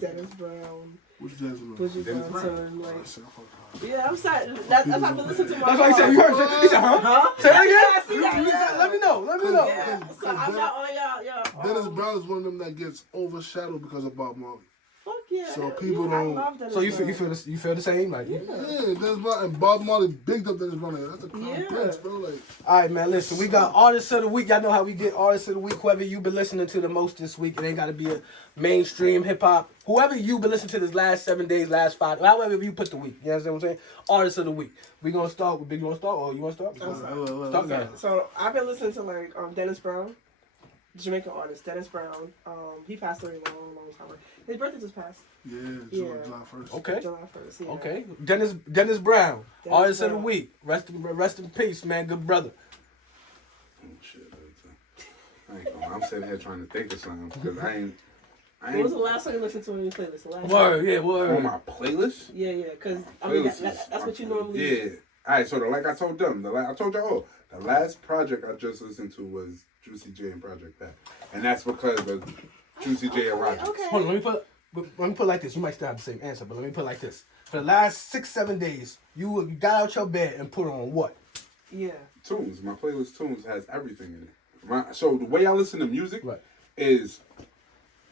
Dennis Brown. Which Dennis Brown? Bridget Dennis Brown. Johnson, like, yeah, I'm sorry. That's I've been listening to my. That's why he said you heard. He said, huh? Huh? Say it again. Yeah, I see that, yeah. Let me know. Let me know. Yeah, so I'm not on y'all. Dennis Brown is one of them that gets overshadowed because of Bob Marley. Fuck yeah. So people yeah, don't- I love Dennis So you Brown. feel the same? Like, Yeah, Dennis Brown and Bob Marley bigged up Dennis Brown. Like, that's a crown Yeah. prince, bro. Like, all right, man. Listen, we got artists of the week. Y'all know how we get artists of the week. Whoever you been listening to the most this week, it ain't got to be a mainstream hip hop. Whoever you been listening to this last 7 days, last 5, however you put the week. You understand what I'm saying? Artists of the week. We gonna start with Big. You wanna start or you wanna start? Start guys. So I've been listening to like Dennis Brown, Jamaican artist Dennis Brown. He passed away a long time ago. His birthday just passed. yeah, Yeah. July 1st. Okay. July 1st. Yeah. Okay. Dennis Brown, Dennis artist of the Brown. week. Rest in peace, man. Good brother. Oh, shit. I ain't gonna, I'm sitting here trying to think of something because I What was ain't the last song you listened to on your playlist? The last Word, yeah, on word. my playlist. Yeah, because I mean Playlist that's is- what you normally. Yeah. All right. So like I told them, I told y'all, the last project I just listened to was Juicy J and Project Pat, and that's because of Juicy J and Roger. Okay. Hold on, let me put it like this. You might still have the same answer, but let me put it like this. For the last 6-7 days, you got out your bed and put on what? Yeah. Tunes. My playlist Tunes has everything in it. So the way I listen to music Right. is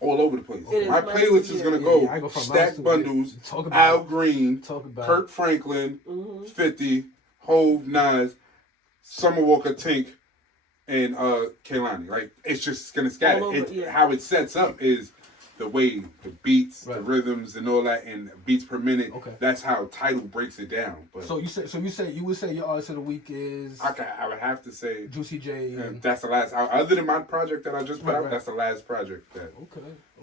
all over the place. It is My nice playlist to is hear. gonna Yeah, I go go from Stack Mouse to- Bundles, Talk about Al it. Green, Talk about Kirk Franklin, Mm-hmm. 50, Hove, Nas, Summer Walker, Tink, and Kehlani. Like it's just gonna scatter. All over, It's yeah. how it sets up is the way the beats, the Right. rhythms, and all that, and beats per minute. Okay. That's how Tidal breaks it down. But So you would say your artist of the week is I would have to say Juicy J. And, that's the last. Other than my project that I just put Right, out, right. that's the last project that.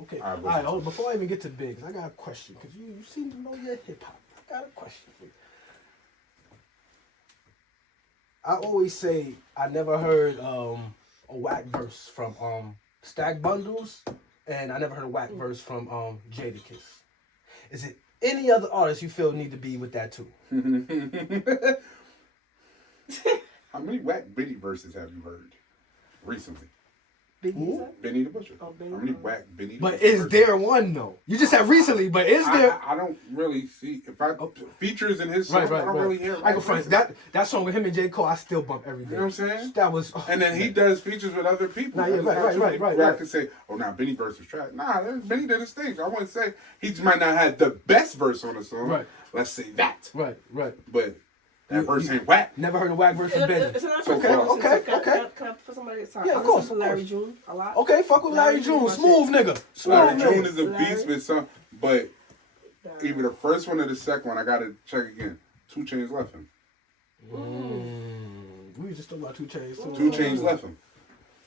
okay. I All was- right, hold on. Before I even get to Biggs, I got a question because you seem to know your hip hop. I got a question for you. I always say I never heard a whack verse from Stack Bundles, and I never heard a whack verse from Jadakiss. Is it any other artist you feel need to be with that too? How many whack Benny verses have you heard recently? Biggie. Is Benny the Butcher. Oh, Benny How many the Butcher. whack Benny? the But Butcher is verses? there one though? You just said recently, but is there? I don't really see if I features in his Right, songs. I don't really hear. I go whack front. verses. That song with him and J. Cole, I still bump every day. You know what I'm saying? That was. And then he does features with other people. Nah, yeah, There's right, not right, too right, many right, where I right. can say, oh, nah, Benny verse was trash. Nah, Benny did his thing. I wouldn't say he just might not have the best verse on the song. Right. Let's say that. Right. But that verse ain't whack. Never heard a whack verse from Benny. It's not So okay, far. okay. Okay. Can I put somebody? Sorry, Yeah, I of course, listen to of Larry course. June a lot. Okay, fuck with Larry June. my Smooth shit. nigga. Smooth Larry nigga. June is a Larry? beast with some, but Larry. either the first one or the second one, I gotta check again. 2 Chainz left him. We was just talking about 2 Chainz. 2 Chainz left him.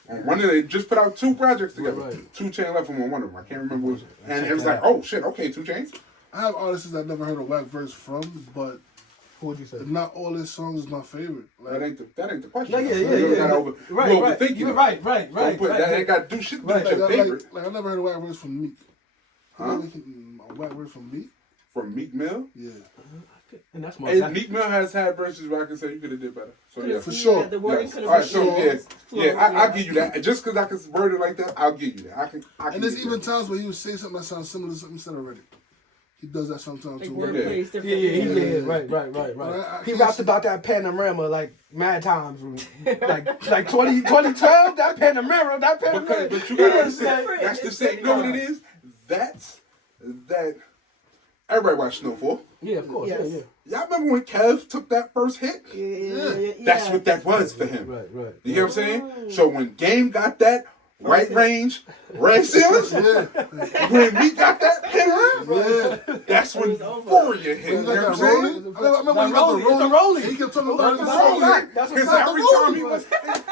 On one of they just put out 2 projects together. Right. 2 Chainz left him on one of them. I can't remember which. And check it was that like, oh shit, okay, 2 Chainz. I have artists I've never heard a whack verse from, but Who would you say? not all his songs is my favorite. That ain't the question. No, yeah. You gotta Right, you right. overthinking You it. right. Don't put, that ain't got to do shit to do with your favorite. I never heard a whack verse from Meek. Huh? A whack verse from Meek? From Meek Mill. Yeah. And that's my. And Meek Mill has had verses where I can say you could have did better. So yeah. For sure. The wording Yes. could All have right, so I'll give you that. Just because I can word it like that, I'll give you that. I can And there's give even you that. times where he would say something that sounds similar to something he said already. He does that sometimes Like too. wordplay is different. Yeah. Right. I He can't rapped see- about that panorama like mad times, like 2012. That panorama. But you gotta Yeah, understand, different. that's the It's same. You know what it different. is? That's that. Everybody watched Snowfall. Yeah, of course. Yes. Yeah. Y'all remember when Kev took that first hit? Yeah. That's what that was for him. Right. You know what I'm saying? So when Game got that right range, red ceilings, when we got that panorama, that's when It was over. Euphoria hit. He You got know what I'm that saying? rolling. I remember when he got Rolling. the It's a rolling. rolling. He kept talking Rolling. about That's the a rolling. fact. That's a Because fact. every time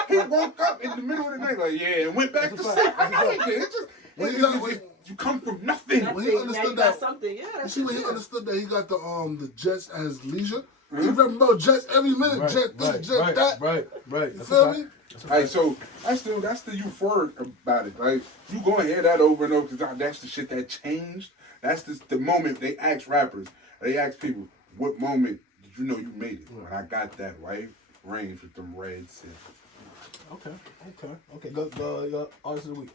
he woke up in the middle of the night, like, yeah, and went back to sleep. I like it. It's just, you come from nothing. When he understood got that- something. Yeah. You see when he understood that he got the Jets as leisure? He rapping about Jets every minute. Jet this, Jet that. Right. You feel me? Like, so that's the euphoric about it. Like, you gonna hear that over and over because that's the shit that changed. That's the moment they ask rappers, they ask people, what moment did you know you made it? When I got that white range with them red ceilings. Okay. Go artist of the week.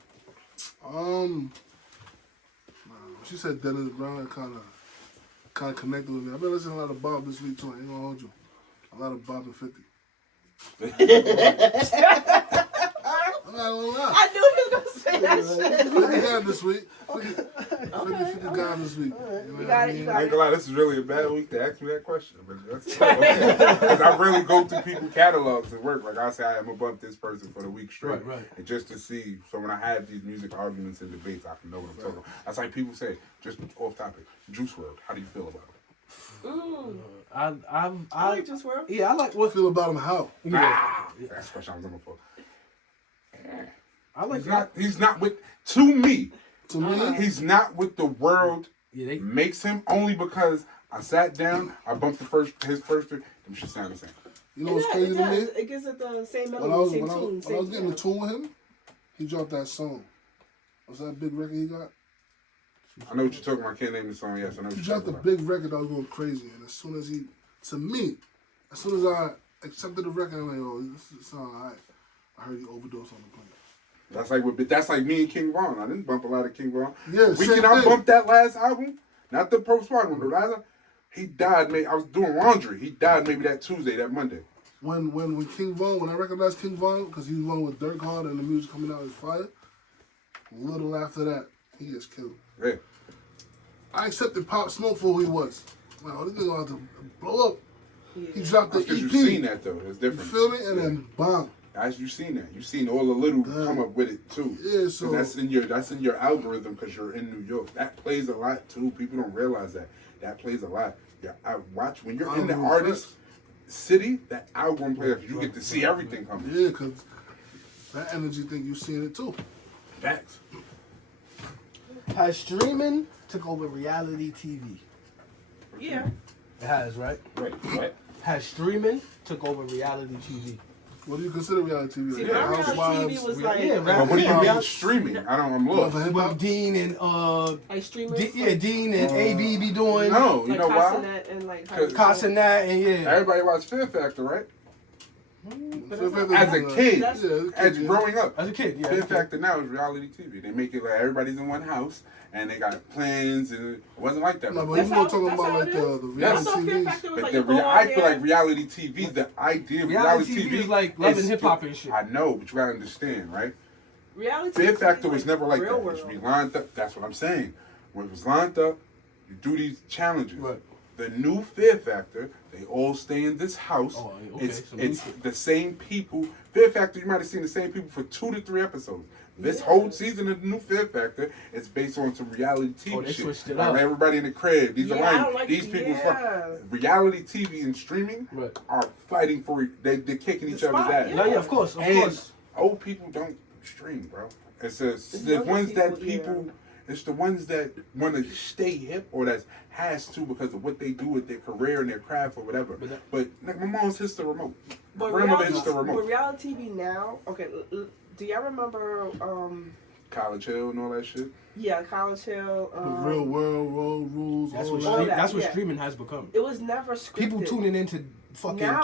She said Dennis Brown kind of connected with me. I've been listening to a lot of Bob this week too. I ain't gonna hold you. A lot of Bob and 50. I'm not gonna lie. I knew he was gonna say that shit. 50 got this week. 50 got this week. You know what I mean? I ain't gonna lie, this is really a bad week to ask me that question. But that's because I really go through people's catalogs at work. Like I say, I'm gonna bump this person for the week straight. Right. And just to see, so when I have these music arguments and debates, I can know what I'm talking about. That's like people say, just off topic, Juice WRLD, how do you feel about it? I like Juice WRLD. Yeah, I like What what. feel about him? How? That's the question I was looking for. I like He's not with, to me, To me, he's not with the world Yeah, they. makes him only because I sat down, I bumped his first three, them shit sound the same. you know what's Yeah, crazy it to me? does. It gives it the same When I melody, was same when I tune, was same getting the tune with him, he dropped that song. What's that big record he got? I know what you're talking about. I can't name the song. Yes, I know what He you're dropped talking a about. big record that was going crazy, and as soon as I accepted the record, I'm like, oh, this sound alright. I heard he overdosed on the plane. That's like me and King Von. I didn't bump a lot of King Von. Yeah, We same can I thing. bump that last album, not the postpartum one. The last album, he died. I was doing laundry. He died maybe that Tuesday, that Monday. When King Von, when I recognized King Von, because he was one with Dirk Hard and the music coming out is fire, a little after that, he gets killed. Yeah. I accepted Pop Smoke for who he was. Like, oh, this nigga about to blow up. Yeah. He dropped the That's because EP. you've seen that though. It's You different. feel me? And then bam. As you've seen that. You've seen all the little Damn. come up with it too. Yeah, And so that's in your algorithm because you're in New York. That plays a lot too. People don't realize that. That plays a lot. Yeah, I watch when you're in the Algorithm artist first. city, that algorithm plays. You get to see everything coming. yeah, because that energy thing you seen it too. Facts. Has streaming took over reality TV? Yeah. It has, right? Right. What? Has streaming took over reality TV? What do you consider reality TV? See, Like, my reality Housewives, TV was Yeah, like, yeah, But what do you Yeah. mean streaming? I'm Love lost. and Hip With Hop. Dean and like streamers. Dean and AB be doing No, you like know why? Casanet and like Cause- Casanat and yeah. Everybody watched Fear Factor, right? As As a kid, That's- as growing up. As a kid, yeah. Fear Factor now is reality TV. They make it like everybody's in one house and they got plans, and it wasn't like that. No, but before. That's you how- know talking that's about how like it the is. Yes. I reality saw Fear TVs. Factor was But like the you go on I feel there. like reality TV, the idea of Reality reality TV is like Love and Hip Hop and shit. I know, but you gotta understand, right? reality Fear TV Factor is was never like real that. It world. should be lined up. That's what I'm saying. When it was lined up, you do these challenges. Right. The new Fear Factor, they all stay in this house. Oh, okay, It's so new it's shit. the same people. Fear Factor, you might have seen the same people for 2 to 3 episodes. This Yeah. whole season of the new Fear Factor is based on some reality TV Oh, they shit. switched it Like up. everybody in the crib. These Yeah, are I like, don't like these it. people. Yeah. Reality TV and streaming Right. are fighting for. They're kicking The each other's spot, ass. yeah. No, yeah, of course, of And course. old people don't stream, bro. It's the younger ones that people, yeah. people. It's the ones that want to stay hip or that has to because of what they do with their career and their craft or whatever. But like, my mom's hits the remote. My But grandmother reality, hits the but remote. reality TV now, okay, do y'all remember, College Hill and all that shit. yeah, College Hill? The real world, road rules, That's all what that. that, that's what yeah. streaming has become. It was never scripted. People tuning into Now-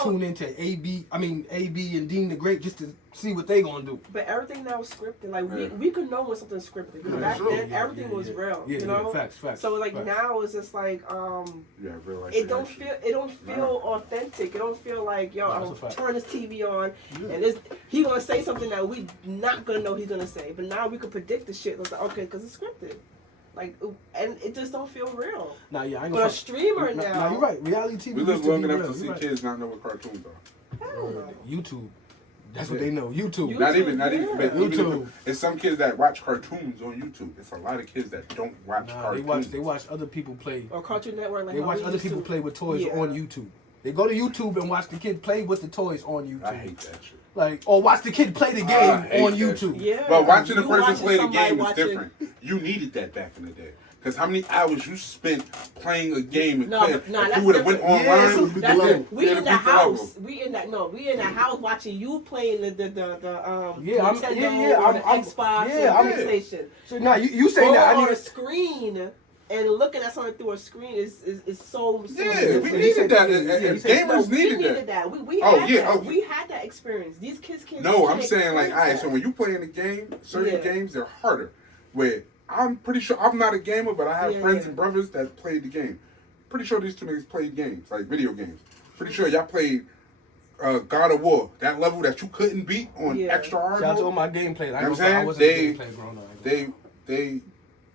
AB and Dean the Great just to see what they gonna do. But everything now is scripted. Like Yeah. we could know when something's scripted. Because back sure. then everything was real. Yeah, you know? facts. So like facts. now it's just like Yeah, real life. it don't reaction. feel authentic. It don't feel like yo, That's a I'm fact. turn this TV on Yeah. and this he gonna say something that we not gonna know he's gonna say. But now we can predict the shit. It's like okay, because it's scripted. Like and it just don't feel real. Nah, yeah, I ain't But gonna a streamer Nah, now, you're right. Reality TV. We used live to long be enough real. to see You're right. kids not know what cartoons are. hell no. YouTube. That's what Yeah. they know. YouTube. You- Not even, yeah. but even YouTube. if it's some kids that watch cartoons on YouTube. It's a lot of kids that don't watch Nah, cartoons. they watch other people play. Or Cartoon Network. Like They how watch we other used people to. play with toys Yeah. on YouTube. They go to YouTube and watch the kid play with the toys on YouTube. I hate that shit. Like, or watch the kid play the I game hate on that YouTube. Yeah. But watching a You person watching play the somebody game is watching- different. You needed that back in the day. Because how many hours you spent playing a game and No, playing, no, if that's you would have went different. Yeah, online, so That's Level. it. We Yeah, in the the people house. level. We in the house watching you playing the Yeah, I'm- Nintendo yeah, or I'm- the I'm- Xbox yeah, or I'm- the PlayStation. So now you saying Go that I on need a screen and looking at something through a screen is so yeah, different. we He needed said- that. yeah, And he said- No, gamers we needed that. We Oh, had yeah, that. oh. We had that experience. These kids can't. No, I'm can't saying like, experience all right, that. so when you play in a game, certain Yeah. games they're harder. Where I'm pretty sure I'm not a gamer, but I have Yeah, friends yeah. and brothers that played the game. Pretty sure these two niggas played games, like video games. Pretty sure y'all played God of War, that level that you couldn't beat on Yeah. extra hard Shout out to all mode. my gameplay. Like, You know what I I'm wasn't a saying? gameplay growing up.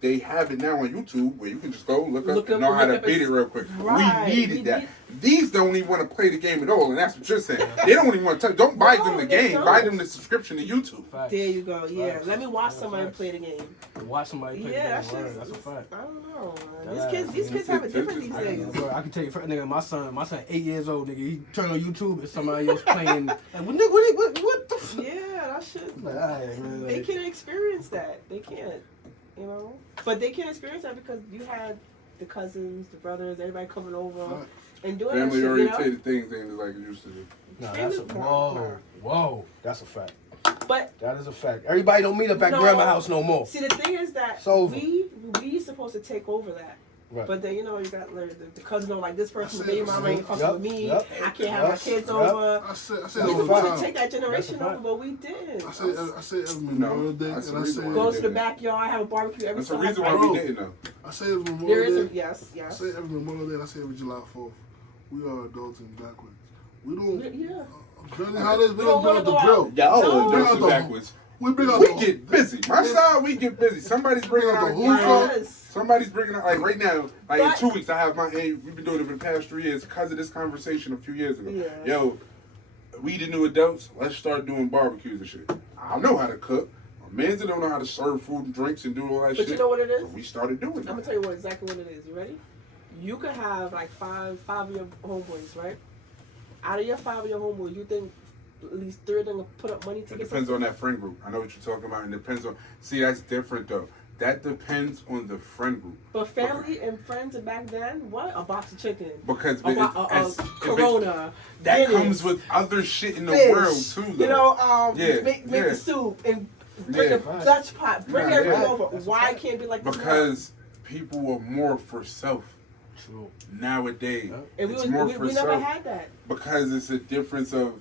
They have it now on YouTube where you can just go look up and know look how to up beat and- it real quick. Right. We needed We that. need- These don't even want to play the game at all, and that's what you're saying. They don't even want to touch. Don't buy No, them the they game. don't. Buy them the subscription to YouTube. Facts. There you go. Yeah, Facts. let me watch Yeah, somebody facts. play the game. Watch somebody play Yeah, the that game. shit's. That's a fact. I don't know. That Man. ass. These kids have it different these I days. know. Bro, I can tell you, nigga, my son, 8 years old, nigga. He turn on YouTube and somebody else playing. Like, what the? F-? Yeah, that shit. Like, all right, man, They like, can't experience that. They can't. You know, but they can't experience that because you had the cousins, the brothers, everybody coming over Right. and doing that Family shit. You know? oriented things ain't like it used to be. Nah, that's a whoa. That's a fact. But That is a fact. Everybody don't meet up at No. grandma's house no more. see, the thing is that It's over. we supposed to take over that. Right. But then you know you got like, the cousin know like this person, I baby said- mama ain't fucking Yep, with me. yep, I can't have my yep, kids yep. over. I said We it That's all a the supposed fact. to take that generation That's a over, fact. but we didn't. I say every Memorial Day, that's and the I reason say why Go we to the didn't. backyard, have a barbecue every That's the Sunday. reason why Bro. we didn't know. I say every There Memorial is Day. a yes, I yes. say every Memorial Day. And I say every July 4th. We are adults and backwards. We don't. Yeah. During the holidays, we We don't don't bring wanna out the go out. grill. Yeah, all No. of Bring those out are the- backwards. We bring out We the. get busy. My side, we get busy. Somebody's bringing out The a hookah. grill. Somebody's bringing out, like right now, like in But- 2 weeks, I have my, we've been doing it for the past 3 years because of this conversation a few years ago. Yeah. Yo, we the new adults, let's start doing barbecues and shit. I know how to cook. My mans don't know how to serve food and drinks and do all that But shit. you know what it is? But we started doing I'm gonna it. tell you exactly what it is. You ready? You could have like five of your homeboys, right? Out of your 5 of your homeboys, you think at least 3 of them will put up money to It get depends something? on that friend group. I know what you're talking about. And it depends on, see, that's different though. That depends on the friend group. But family and friends back then, what? A box of chicken. Because Corona. that Guinness, comes with other shit in the fish, world too, though. You know, Yeah, make yeah. the soup and bring Yeah. the Dutch pot. Bring Yeah, everything yeah. over. That's a Why fact. can't it be like this now? Because people are more for self True. nowadays. Yeah. And It's more we for never self had that. because it's a difference of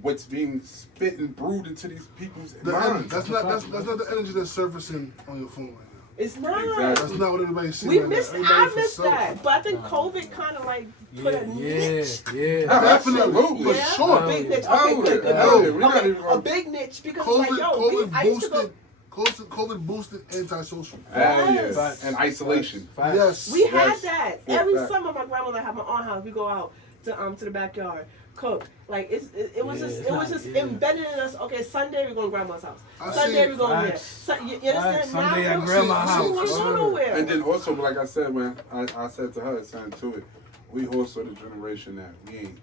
what's being spit and brewed into these people's The minds. that's not the energy that's surfacing on your phone right now. It's not. Exactly. That's not what everybody's seeing. We right now. missed. Everybody I for missed self. that, but I think COVID kind of like put a niche. Yeah. Definitely, Absolutely. for Yeah, sure. a big niche. Oh, Okay, good, good, yeah. good. We're not Okay, even a gonna- big niche because COVID, like yo, I used to go. COVID boosted antisocial. Hell Yes. yeah. And isolation. Facts. Yes. We had Yes. that For every fact. summer. My grandmother had my aunt house. We go out to the backyard, cook. Like it was Yeah, just it's it was not- just yeah. embedded in us. Okay, Sunday we going to grandma's house. I Sunday see- we going there. Facts. So, you understand? Facts. Sunday Now at we grandma's don't house. want to go Word. nowhere. And then also, like I said, man, I said to her, son, to it, we also the generation that we ain't,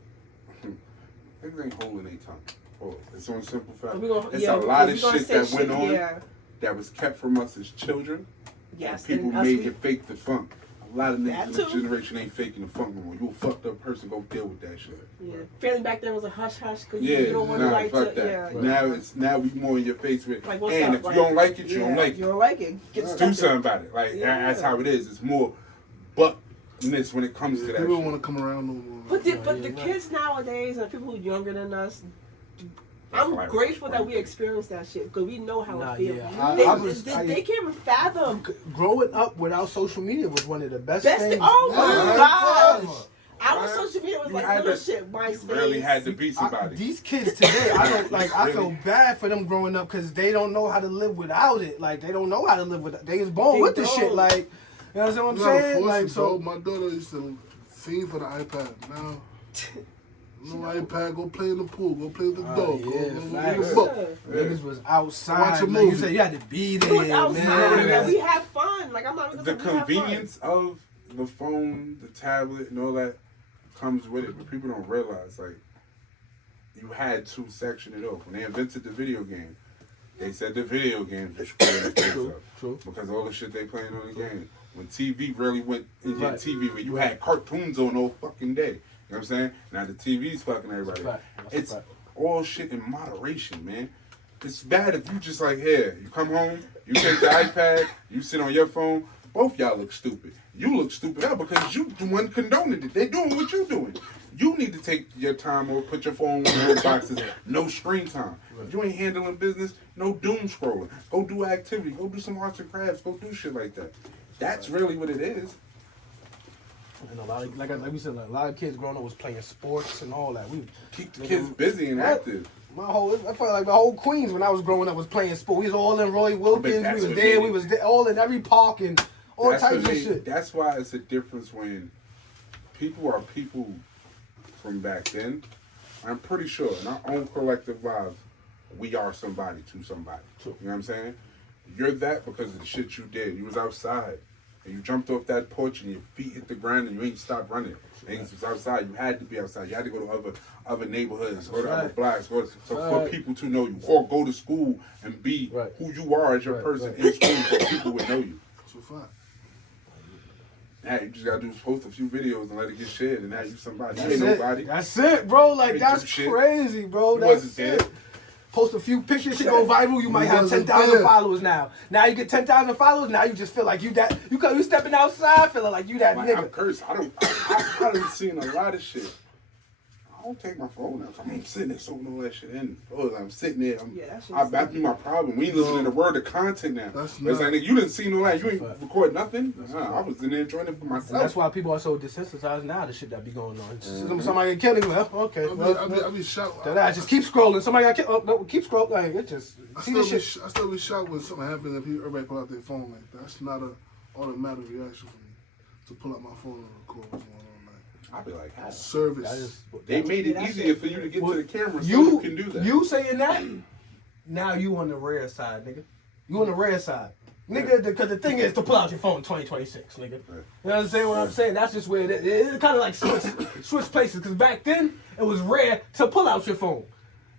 niggas ain't holding their tongue. Oh, it's on simple fact. We gonna, It's yeah, a lot of we gonna shit say that went on Yeah. that was kept from us as children. Yes, People and us, made we- you fake the funk. A lot of That niggas in this too. generation ain't faking the funk no more. You a fucked up person, go deal with that shit. Yeah, family back then was a hush hush because Yeah, you don't want nah, to like fuck to. that. Yeah, Now we more in your face with, Like, what's and up? if Like, you don't like it, you don't yeah, like You it. don't like it. Get Do stuck something in. about it. Like Yeah. that's how it is. It's more buckness when it comes to that People don't shit. want to come around no more. But the, Yeah, but you're the right. kids nowadays and people who are younger than us, That's I'm why I was grateful that we wondering. experienced that shit because we know how Nah, it feels. yeah. They, I was- they, I- they can't even fathom. Growing up without social media was one of the best Best things. oh my Yeah. gosh! Our Right. social media was You like had little to- shit, MySpace. You really had to be somebody. These kids today, I don't like. I feel Really? bad for them growing up because they don't know how to live without it. Like they don't know how to live without. They was born They with this shit. don't. Like, you know what I'm You gotta saying? force Like it, so. bro. My daughter used to fiend for the iPad. Now, no iPad. Go play in the pool. Go play with the Oh, dog. yeah, Go read a facts. book. Yeah. Niggas was outside. Watch a Like you movie. said, you had to be there, It was outside. man. Man. We had fun. Like I'm not even The gonna say we had fun. convenience of the phone, the tablet, and all that comes with it, but people don't realize like you had to section it off. When they invented the video game, they said the video games were screwing the kids True, up true. because all the shit they playing on the game. When TV really went in your Right. TV, where you had cartoons on all fucking day. You know what I'm saying? Now the TV's fucking everybody. That's a fact. That's a It's fact. all shit in moderation, man. It's bad if you just like here, you come home, you take the iPad, you sit on your phone, Both y'all look stupid. You look stupid now because you the one condoning it. They doing what you doing. You need to take your time or put your phone in one of those boxes. No screen time. If you ain't handling business, no doom scrolling. Go do activity. Go do some arts and crafts. Go do shit like that. That's really what it is. And a lot of, like we said, like, a lot of kids growing up was playing sports and all that. We Keep the kids busy and active. I felt like my whole Queens when I was growing up was playing sport. We was all in Roy Wilkins. that's We was what there. made We was there, all in every park and all That's types what of made- shit. That's why it's a difference when people are people from back then. I'm pretty sure in our own collective lives, we are somebody to somebody. True. You know what I'm saying? You're that because of the shit you did. You was outside and you jumped off that porch and your feet hit the ground and you ain't stopped running. Niggas was outside. You had to be outside. You had to go to other neighborhoods, go to other Right. blocks, go to, so for Right. people to know you, or go to school and be Right. who you are as your Right, person right. in school, so people would know you. So fine. Now you just gotta do is post a few videos and let it get shared, and now you somebody. You That's ain't it. nobody. That's it, bro. Like Ain't that's do shit. crazy, bro. You That's wasn't there. it. Post a few pictures, shit go viral. You might have wasn't 10,000 there. followers now. Now you get 10,000 followers. Now you just feel like you that. You stepping outside, feeling like you that Like, I'm nigga. cursed. I done seen a lot of shit. I don't take my phone out. I'm sitting there soaking all that shit in. Oh, I'm sitting there. Yeah, that shit's That's my problem. We ain't listening to word of content now. That's It's not- like, nigga, you didn't see no that. You ain't Fact. record nothing. I was in there enjoying it for And that's myself. why people are so desensitized now to shit that be going on. Mm-hmm. Somebody get killed, well, okay. I be shocked. That just keep scrolling. Somebody got killed. Oh, no, keep scrolling. Like, it just I see still, this be, shit. I still be shocked when something happens and everybody pull out their phone like that. That's not a automatic reaction for me to pull out my phone and record what's going on. I'll be like, how? That Service. is, They made it Yeah, that easier shit- for you to get Well, to the camera so you can do that. You saying that? Now you on the rare side, nigga. You on the rare side. Nigga, because the thing is to pull out your phone in 2026, nigga. You know what I'm saying? What I'm saying? That's just where it's kind of like switch places. Because back then, it was rare to pull out your phone.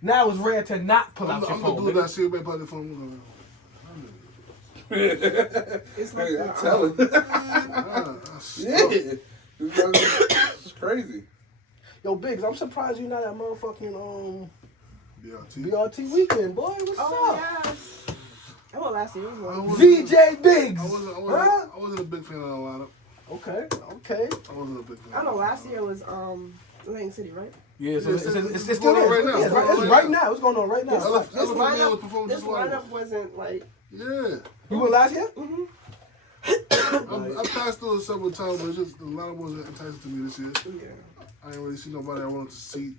Now it's rare to not pull out your I'm phone. gonna do nigga. that. See everybody pull out their phone. It's like I'm telling. Yeah. It's crazy. Yo, Biggs, I'm surprised you're not at motherfucking BRT. BRT weekend, boy. What's Oh up? yes. Oh, well, last year was I one. wasn't- VJ Biggs. I wasn't, Huh? I wasn't a big fan of the lineup. Okay. I wasn't a big fan. I know last year was Lane City, right? Yeah, so It's it's going still on right there. now. Yeah, It's going on it's right right now. now. It's going on right now. This This Elephant Man was lineup, performing this just like lineup wasn't like. Yeah. You went last year? I passed through it several times, but it's just the lineup wasn't enticing to me this year. Yeah. I didn't really see nobody I wanted to see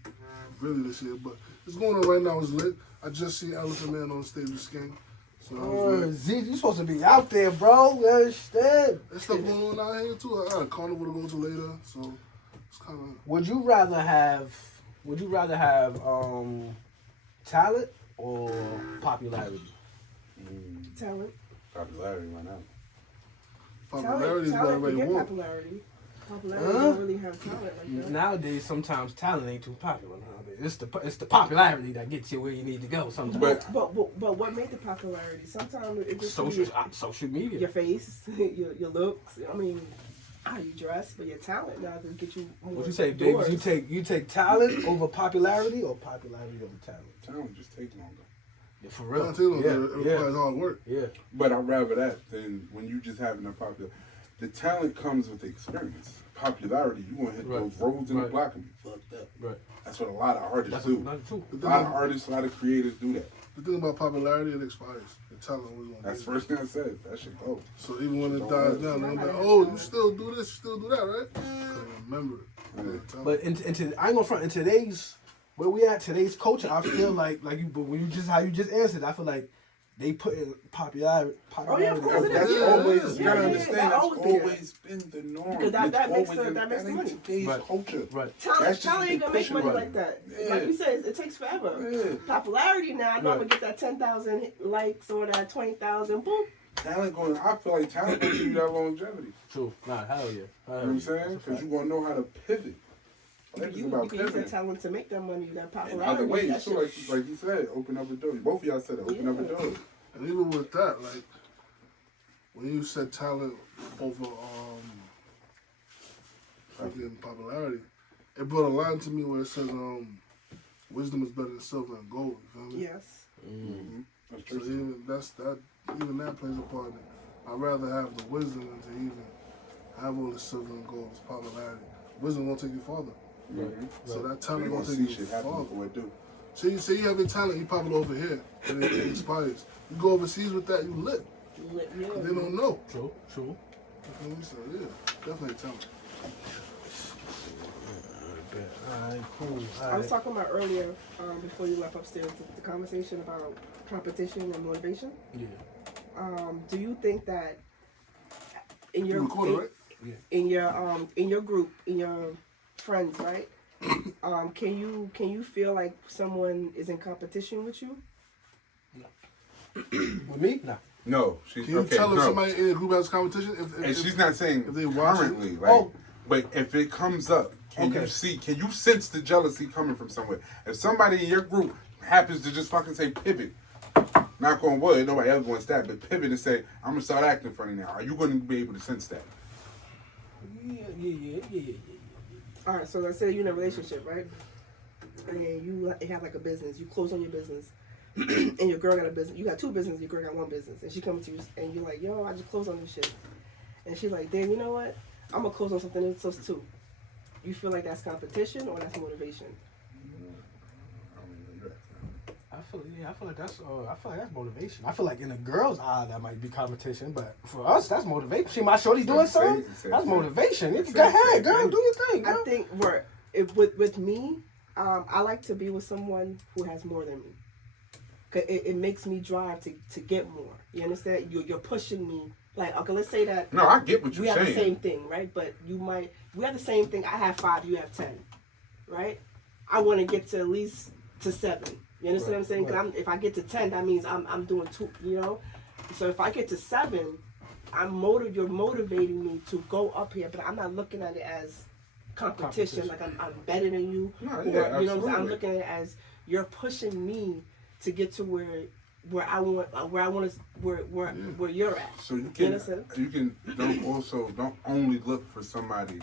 really this year, but it's going on right now. It's lit. I just seen Elephant Man on stage with Skink. So that was lit. Z, you supposed to be out there, bro. You understand? There's stuff going on out here too. I got a carnival to go to later, so it's kind of. Would you rather have talent or popularity? Talent. Popularity right now. Popularity is what Talent everybody can get wants. popularity. Popularity Huh? don't really have talent like that. Nowadays, sometimes talent ain't too popular. Nowadays, it's the popularity that gets you where you need to go. Sometimes But But what made the popularity? Sometimes it just social media. your face, your looks. I mean, how you dress, but your talent now can get you. More What you say, Biggs? doors. You take talent over popularity or popularity over talent? talent just take longer. Yeah, for real. It requires hard work. Yeah. But I'd rather that than when you just having a popular. The talent comes with the experience. Popularity, you gonna hit Right. those roads in the Right. block and be fucked up. Right. That's what a lot of artists That's do. not true. A lot of artists, a lot of creators do that. The thing about popularity, it expires. The talent was gonna. That's be the first thing I said. That shit go. So even when it Don't dies worry. down, they're gonna be like, "Oh, you still do this, you still do that, right?" 'Cause remember it. Yeah. Talent. But I ain't gonna front in today's where we at today's culture. I feel like you, but when you just how you just answered, I feel like they put in popularity. Oh, yeah, of course it That's is. always, you Yeah, gotta yeah, understand, that that's always be it. always been the norm. Because that It's makes always the- been- that makes the ain't money. today's Right. culture. Right. That's Talent just what ain't they gonna make pushing money right like that. Yeah. Like you said, it takes forever. Yeah. Popularity now, I'm Right. gonna get that 10,000 likes or that 20,000. Boom. Talent going, I feel like talent going to give you that longevity. True. Nah, hell yeah. You know what I'm saying? Because you're going to know how to pivot. Everything You about can use that pivoting. talent to make that money, that In popularity. other ways, that too, shit- like you said, open up a door. Both of y'all said it, open up a Yeah. door. And even with that, like when you said talent over freaking popularity, it brought a line to me where it says wisdom is better than silver and gold. You feel me? Yes. Mm-hmm. That's So true. even that plays a part in it. I'd rather have the wisdom than to even have all this silver and gold, this popularity. Wisdom won't take you farther. Mm-hmm. So that So talent you won't gonna take see you shit happen farther. before it do. Say you have your talent, you pop it over here, and it expires. You go overseas with that, you lit. Yeah. They don't know. True. You feel me? So yeah, definitely talent. Alright, cool. I was talking about earlier, before you left upstairs, the conversation about competition and motivation. Yeah. Do you think that in your You recorded, right? in your group, in your friends, right? Can you feel like someone is in competition with you? With me? No. No, she's Can you okay. tell if no. somebody in a group has competition? And she's not saying if they watch it. currently, like, Oh. but if it comes up, can Okay. you see? Can you sense the jealousy coming from somewhere? If somebody in your group happens to just fucking say pivot, knock on wood, nobody else wants that, but pivot and say, "I'm gonna start acting funny now." Are you going to be able to sense that? Yeah. All right, so let's say you're in a relationship, right? And you have like a business. You close on your business, and your girl got a business. You got two businesses. Your girl got one business, and she comes to you and you're like, "Yo, I just closed on this shit," and she's like, "Damn, you know what? I'm gonna close on something else too." You feel like that's competition or that's motivation? I feel like that's motivation. I feel like in a girl's eye that might be competition, but for us that's motivation. See my shorty doing something, that's motivation. Go ahead, girl, do your thing, girl. I think with me, I like to be with someone who has more than me. 'Cause it makes me drive to get more. You understand? You're pushing me. Like, okay, let's say that No, I get what we you're have saying. the same thing, right? But we have the same thing. I have 5, you have 10, right? I want to get to at least to 7. You understand what I'm saying? 'Cause if I get to 10, that means I'm doing 2. You know. So if I get to 7, you're motivating me to go up here, but I'm not looking at it as competition. Like I'm better than you, No, or yeah, you know what I'm saying? I'm absolutely. looking at it as you're pushing me to get to where I want where you're at. So you understand? don't only look for somebody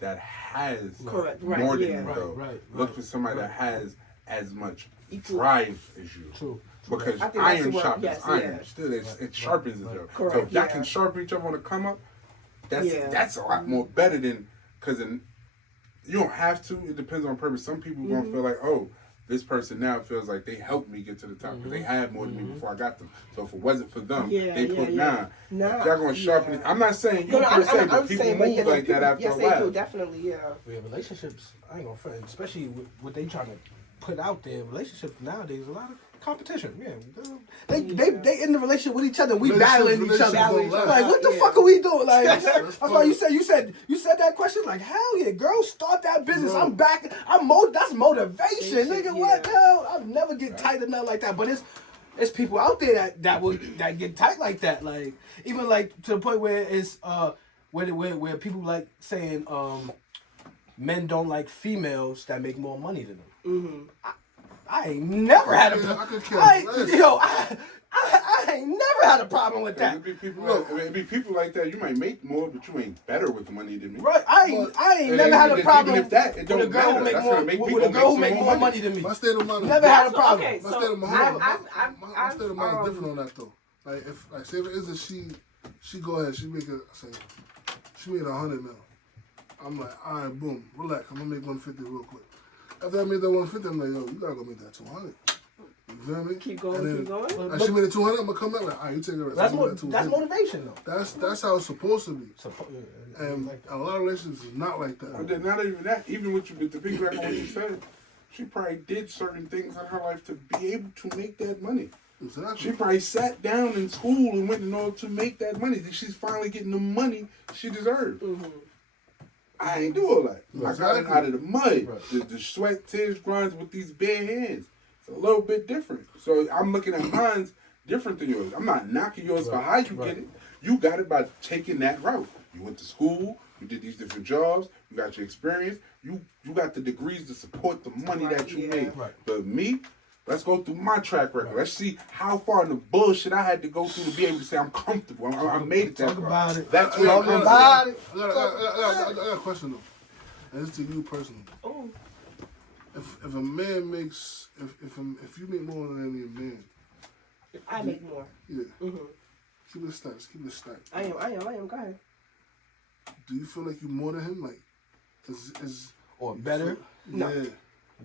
that has Correct, more right, than yeah. you though. Right. Look for somebody that has as much Equal. drive as you. True. Because I think that's iron the word, sharpens yes, iron. yeah. Still, it sharpens each other. Correct, So if that yeah. can sharpen each other on the come up, that's Yeah. that's a lot more better than because you don't have to. It depends on purpose. Some people gonna feel like, oh, this person now feels like they helped me get to the top because they had more than me before I got them. So if it wasn't for them, they put 9. Nah, Y'all gonna sharpen it. I'm not saying you per se, but people saying, but move yeah, like people, that after yes, a they do, while. definitely, yeah. Yeah, relationships, I ain't gonna front, especially with what they trying to put out there. Relationships nowadays, a lot of competition. Yeah, they in the relationship with each other. We battling each other. Relationships don't Like, last. what the Yeah. fuck are we doing? Like, that's That's why you said that question. Like, hell yeah, girl, start that business. Bro. I'm back. That's motivation, nigga. Yeah. What the hell? I'll never get tight or nothing like that. But it's people out there that get tight like that. Like, even like to the point where it's where people like saying men don't like females that make more money than them. Mm-hmm. I ain't never had a I could care less. I ain't never had a problem with that. It'd be people like that. You might make more, but you ain't better with money than me. Right? I ain't And never had a even problem if that, it with don't a girl who matter. make That's more gonna make with a people girl who make make some more more money than me. My state of mind is Never had a problem. Okay, My so state of mind, my state of mind is I've different on that though. Like if like say if it is that she go ahead, she make she made 100 mil. I'm like, all right, boom, relax. I'm gonna make 150 real quick. After I made that 150, I'm like, yo, you gotta go make that 200. You feel me? Keep going, And then, keep going. Like she made it 200, I'm gonna come back like, all right, you take the rest. That's I'm gonna do that that's 250. motivation though. That's how it's supposed to be. And Like that. a lot of relationships is not like that. But then not even that. Even with the people like what you said, she probably did certain things in her life to be able to make that money. Exactly. She probably sat down in school and went in order to make that money. She's finally getting the money she deserved. Mm-hmm. I ain't do all that. I got it Exactly. out of the mud. Right. The sweat, tears, grinds with these bare hands. It's a little bit different. So I'm looking at mine's different than yours. I'm not knocking yours for how you get it. You got it by taking that route. You went to school. You did these different jobs. You got your experience. You got the degrees to support the money that you made. Right. But me, let's go through my track record. Let's see how far in the bullshit I had to go through to be able to say I'm comfortable. I made it that Talk far. about it. That's where I'm Talk comfortable. about it. I got a question though, and it's to you personally. Oh, If a man makes if you make more than any man, I make more. yeah, Mm-hmm. keep it stacked. Keep it stacked. I am. Go ahead. Do you feel like you more than him? Like, is Or better? No. Yeah.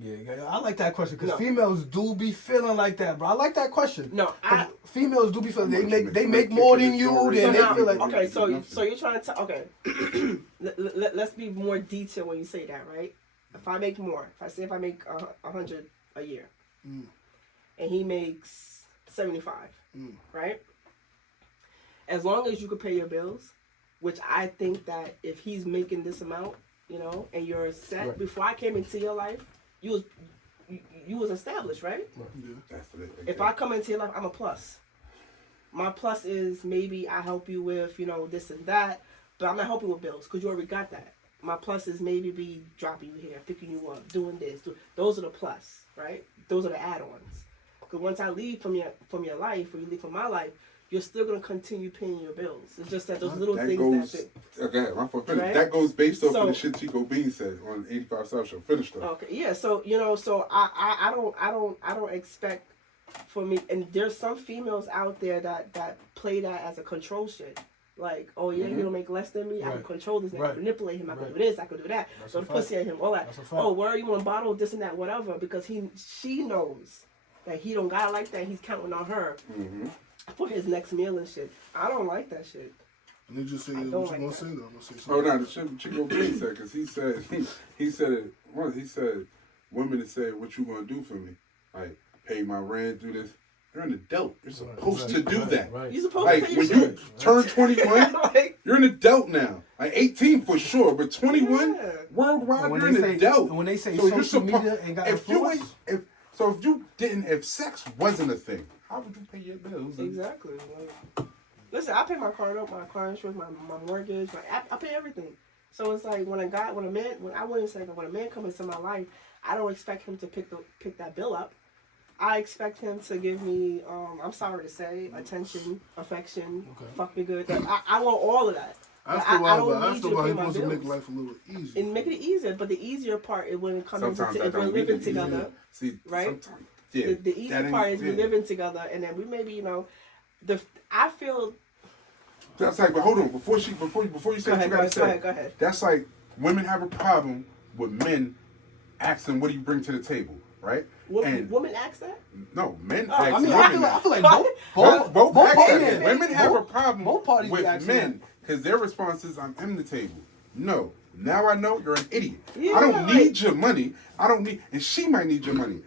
Yeah, I like that question because No. females do be feeling like that, bro. I like that question. No, Females do be feeling they make Kick more in than the you, door. then So they now, feel like okay, so you're trying to tell, okay, let's be more detailed when you say that, right? If I make more, if I make 100 a year, Mm. and he makes 75, right? As long as you can pay your bills, which I think that if he's making this amount, you know, and you're set, Right. before I came into your life, you was established, right? Yeah. That's what it, If I come into your life, I'm a plus. My plus is maybe I help you with, you know, this and that, but I'm not helping with bills because you already got that. My plus is maybe be dropping you here, picking you up, doing this. Those are the plus, right? Those are the add-ons. Because once I leave from your life, or you leave from my life, you're still gonna continue paying your bills. It's just that those little that things goes. that. Okay, my fault. Finish. Right? That goes based off So- of the shit Chico Bean said on 85 South Show. Finish though. Okay, yeah. So you know, so I don't expect for me. And there's some females out there that play that as a control shit. Like, oh yeah, you don't make less than me. I can Right. control this. I Right. can manipulate him. I can Right. do this. I can do that. That's So a the fact. pussy at him. All that. That's a fact. Oh, where you want to bottle this and that, whatever. Because she knows that he don't got it like that. He's counting on her Mm-hmm. for his next meal and shit. I don't like that shit. And they just say, I what you don't gonna like say that. though? I'm gonna say Oh something. no, the shit Chico Bean said because he said he said women that say what you gonna do for me, like pay my rent, do this. You're an adult. You're supposed to do that. Right. You supposed Like to pay when your you shit. turn 21, Like, you're an adult now. Like 18 for sure, but 21 Yeah. worldwide, And when you're they an say- adult. and when they say So you're social suppo- media ain't got if you ain't, influence? if sex wasn't a thing, how would you pay your bills? exactly. Like, listen, I pay my car note, my car insurance, my mortgage, I pay everything. So it's like when a man comes into my life, I don't expect him to pick that bill up. I expect him to give me, I'm sorry to say, attention, affection, fuck me good. I want all of that. After a I while, don't but need after you a while, to he pay my wants to make bills. life a little easier. And make it easier, but the easier part is when it comes Sometimes into that if we're don't make living it easier. together. See, right? sometimes, yeah. The easy that ain't- part is yeah. we're living together, and then we maybe, you know, I feel. That's like, but hold on, before you say what you gotta say. Go ahead. That's like women have a problem with men asking, "What do you bring to the table?" Right? And Women ask that? no, men Oh, ask I mean, women. I feel like both ask parties- that. Women have a both- problem both parties be with asking men because their response is, "I'm in the table." No, now I know you're an idiot. Yeah, I don't like- need your money. I don't need, and she might need your money,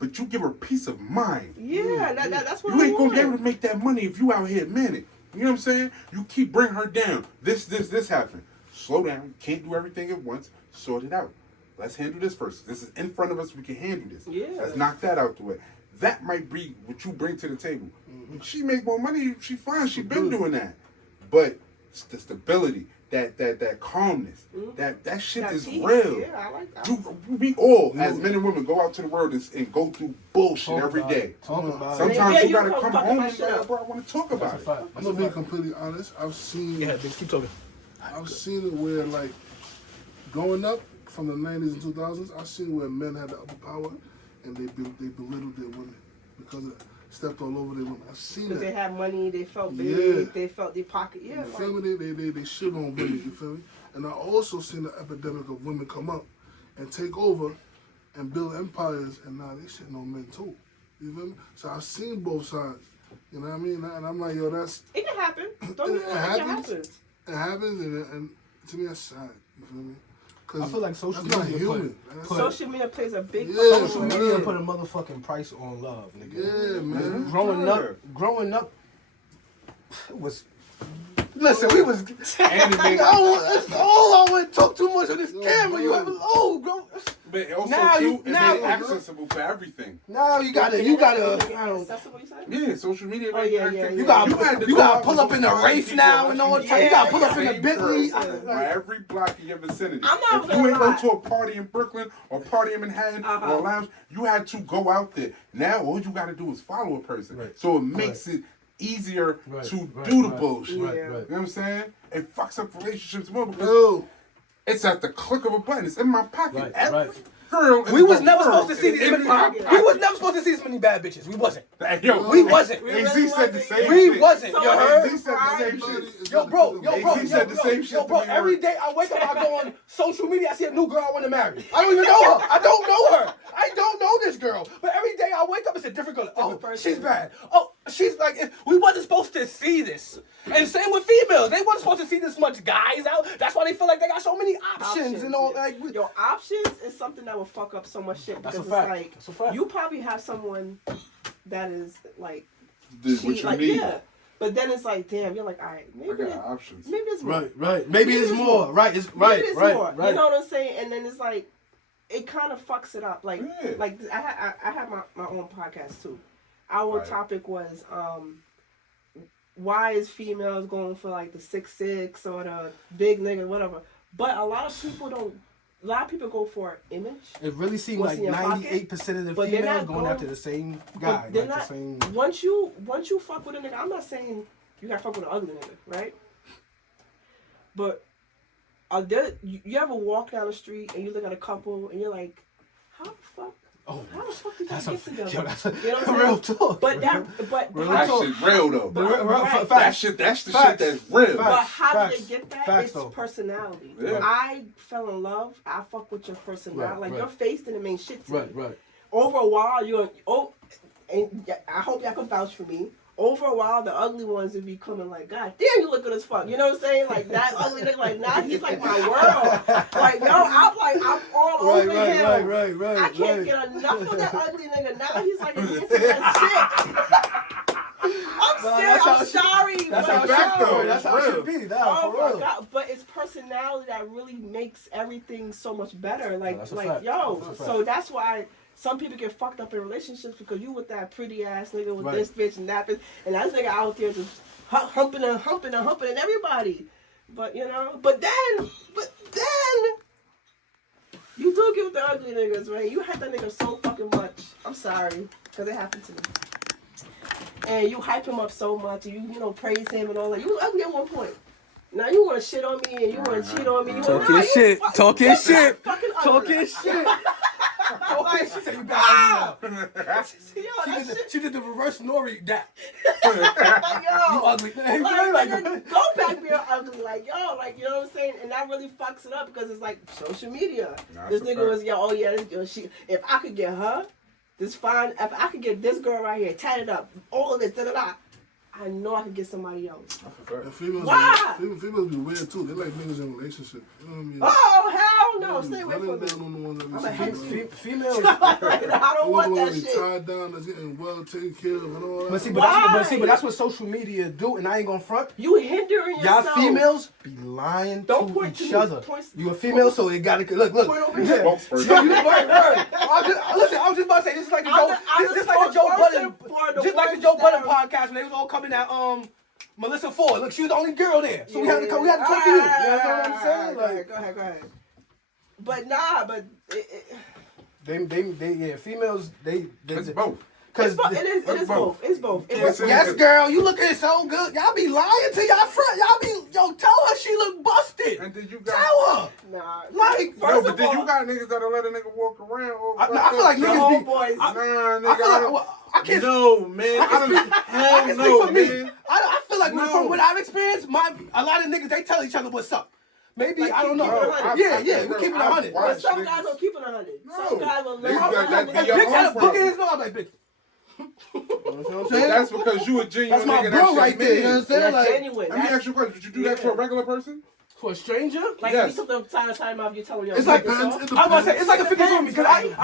but you give her peace of mind. Yeah, that's what You I ain't gonna want. be able to make that money if you out here manic. You know what I'm saying? You keep bringing her down. This happened. Slow down. You can't do everything at once. Sort it out. Let's handle this first. This is in front of us. We can handle this. Yeah. Let's knock that out the way. That might be what you bring to the table. She make more money. She fine. She been doing that. But it's the stability, that calmness, that shit That is peace. real. Yeah, I like that. We all, as men and women, go out to the world and go through bullshit every day. Talk about it. Sometimes Yeah, you you gotta come come fucking home my and be shit like, up. bro, I want to talk about That's it. a fact. I'm That's gonna a be fact. completely honest. I've seen Keep talking. I've seen it where, like, growing up from the 90s and 2000s, I've seen where men had the upper power and they belittled their women because it stepped all over their women. I've seen Because they that. had money, they felt big, Yeah. they felt their pocket. Yeah, You feel like, me? They shit on women, you feel me? And I also seen the epidemic of women come up and take over and build empires, and now they shitting on men too. You feel me? So I've seen both sides. You know what I mean? And I'm like, yo, that's it can happen. Don't get me It wrong, it happens. happens. it happens, and to me that's sad. You feel me? 'Cause I feel like social that's not media human. put- Social media plays a big Yeah, Social man. media put a motherfucking price on love, nigga. Yeah, man. Growing up was. Listen, we was. Anime. That's all I want to talk too much on this camera. You have a bro. But also, Now too, you- it now- made it accessible for everything. Now you gotta. I don't. That's what you said? Yeah, social media. Oh, made yeah, everything. yeah, You yeah. gotta, had to you go gotta out pull and up in the find Wraith people now that and let all you that. You gotta pull up in the same Bentley. girls by every block in your vicinity. I'm not If gonna you ain't go lie. to a party in Brooklyn or party in Manhattan or a lounge, you had to go out there. Now all you gotta do is follow a person. Right. So it makes it easier Right, to right, do the right, bullshit. right, You know what I'm saying? It fucks up relationships more because Yo, it's at the click of a button. It's in my pocket. Right, Every right. girl. We was never supposed to see these many. pocket. We was never supposed to see this many bad bitches. We wasn't. Yo, We wasn't. We AZ really said the wasn't. same We shit. wasn't. So You heard? AZ said the same shit. Yo, bro, AZ said the same shit yo, to bro. me, Every right? day I wake up, I go on social media, I see a new girl I want to marry. I don't even know her. I don't know her. I don't know this girl. But every day I wake up, it's a different girl. Oh, person. she's bad. Oh, she's like, we wasn't supposed to see this. And same with females. They wasn't supposed to see this much guys out. That's why they feel like they got so many options and all. yeah. Like, Your options is something that will fuck up so much shit That's because a fact. it's like That's a fact. you probably have someone that is like This what you like need. yeah, but then it's like damn, you're like all right, I maybe got options. maybe there's more. right. Maybe it's more. Right, it's right, Maybe there's right, more. right. You know what I'm saying? And then it's like it kind of fucks it up. Like Yeah. like I have my own podcast too. Our Right. topic was why is females going for like the 6'6" or the big nigga whatever. But a lot of people don't. A lot of people go for image. It really seemed What's like in your pocket? 98% of the But they're females not going going- after the same guy. But they're Like not. the same. Once you fuck with a nigga, I'm not saying you gotta fuck with an ugly nigga, right? But you ever walk down the street and you look at a couple and you're like, how the fuck? Oh, How the fuck did that's y'all a, get together? yo, that's a You know what I'm real saying? talk. But but Real That talk. shit real though. The real Right. That facts. shit, that's the Facts. shit that's real. Facts. But how did Facts. they get that? Facts, It's though. personality. Yeah. I fell in love. I fuck with your personality. Right, like right. your face didn't mean shit to me. Right. Over a while, and I hope y'all can vouch for me. Over a while, the ugly ones would be coming like, God damn, you look good as fuck. You know what I'm saying? Like that ugly nigga, like nah, he's like my world. Like yo, I'm all over him. Right. I can't get enough of that ugly nigga. Now he's like enhancing that shit. I'm serious. I'm sorry. That's but how it Back should though, be. That's how it real. should be. Nah, Oh for my real. God! But it's personality that really makes everything so much better. Like, that's a like, fact. yo. That's a So that's why some people get fucked up in relationships because you with that pretty ass nigga with Right. this bitch and that bitch, and that nigga out there just humping and everybody. But you know, but then you do get with the ugly niggas, right? You hate that nigga so fucking much. I'm sorry, because it happened to me. And you hype him up so much, and you know, praise him and all that. You was ugly at one point. Now you want to shit on me and you want to cheat on me. You Talking wanna, shit. Talking shit. Fucking ugly. Talking shit. Talking shit. She said you bad Yo, now. that shit. She did the reverse Nori that. Like, You yo. ugly. Hey, Like, like, nigga, go back being ugly, like yo, like you know what I'm saying, and that really fucks it up because it's like social media. Nah, This that's a nigga fact. was yo, oh yeah, this girl, she. If I could get her, this fine. If I could get this girl right here, tatted up, all of this, da da da. I know I could get somebody else. And females, Why? females be weird too. They like niggas in relationships. You know what I mean? Oh hell no! They Stay be away running from me. down on the ones that I'm a be hex sleeping with. females. I don't want that be shit. tied down, that's getting well taken care of and all that. But see, Why? but that's what social media do, and I ain't gonna front. You hindering Y'all yourself. females be lying Don't to point to each me. other. Point- You a female, so it gotta look. Point over here. Spokesperson. Yeah, you right. Listen, I was just about to say this is like the Joe, I'm this the like the Joe spokesperson Budden, for the just like the ones Joe Budden that podcast when they was all coming at Melissa Ford. Look, she was the only girl there, so we had to come. We had to talk to you. You know what I'm saying? Like, Go ahead. But nah, but they females, they It's both. because it is both. It's both. It Yes, is yes, girl, you looking so good. Y'all be lying to y'all friend. Y'all be tell her she look busted. And then you got. Tell her. Nah. Like, No, First but of then all, you got niggas that'll let a nigga walk around. I feel like the niggas be. homeboys. Nah, nigga. I feel like I can't. No, man. I Hell can no, speak for me. man. I feel like No. from what I've experienced, a lot of niggas they tell each other what's up. Maybe Like, I don't know. keep it 100. Yeah, we keep it 100. Why? But some niggas- guys don't keep it 100. No. Some guys will Niggas love got that- it. that- If your bitch own had a book in problem. his nose, I'm like, bitch. You know what I'm saying? That's because you a genuine That's my nigga. bro That's right there. You know what I'm saying? That's Like, genuine. Let me ask you a question. Would you do that to a regular person? for a stranger? Like Yes. you took the time off, you telling your It's like nigga, depends. so? It I'm about to say it's like a It 50 for me depends, because right?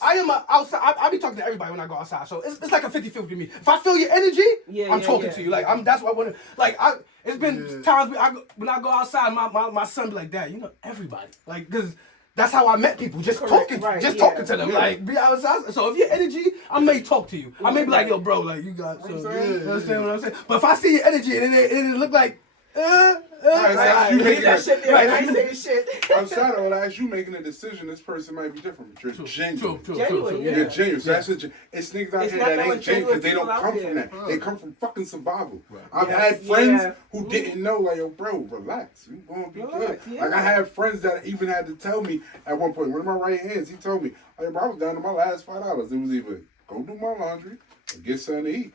I am a outside. I be talking to everybody when I go outside, so it's like a 50-50 to me. If I feel your energy, Yeah, I'm yeah, talking yeah. to you. Like that's why I want to. Like it's been times when I go outside, my son be like, Dad, you know everybody, like because. That's how I met people, just Correct, talking, right, just yeah. talking to them, like be outside. So if your energy, I may talk to you. I may be like, yo, bro, like you got, so, I'm you saying? understand what I'm saying? But if I see your energy and it look like Alright, so you Leave making that a- shit there. I ain't saying shit. outside of all that, as you making a decision, this person might be different, but you're genuine. Genuine, yeah. You're genuine. So Yeah. that's what it's niggas out It's here not that that ain't much genuine because genuine they don't people out come from there. that. They come from fucking survival. Right. I've Yes, had friends yeah. who didn't know, like, yo, bro, relax. You gonna be good. Relax, yeah. Like, I had friends that even had to tell me at one point, one of my right hands, he told me, like, bro, I was down to my last $5. It was either go do my laundry or get something to eat.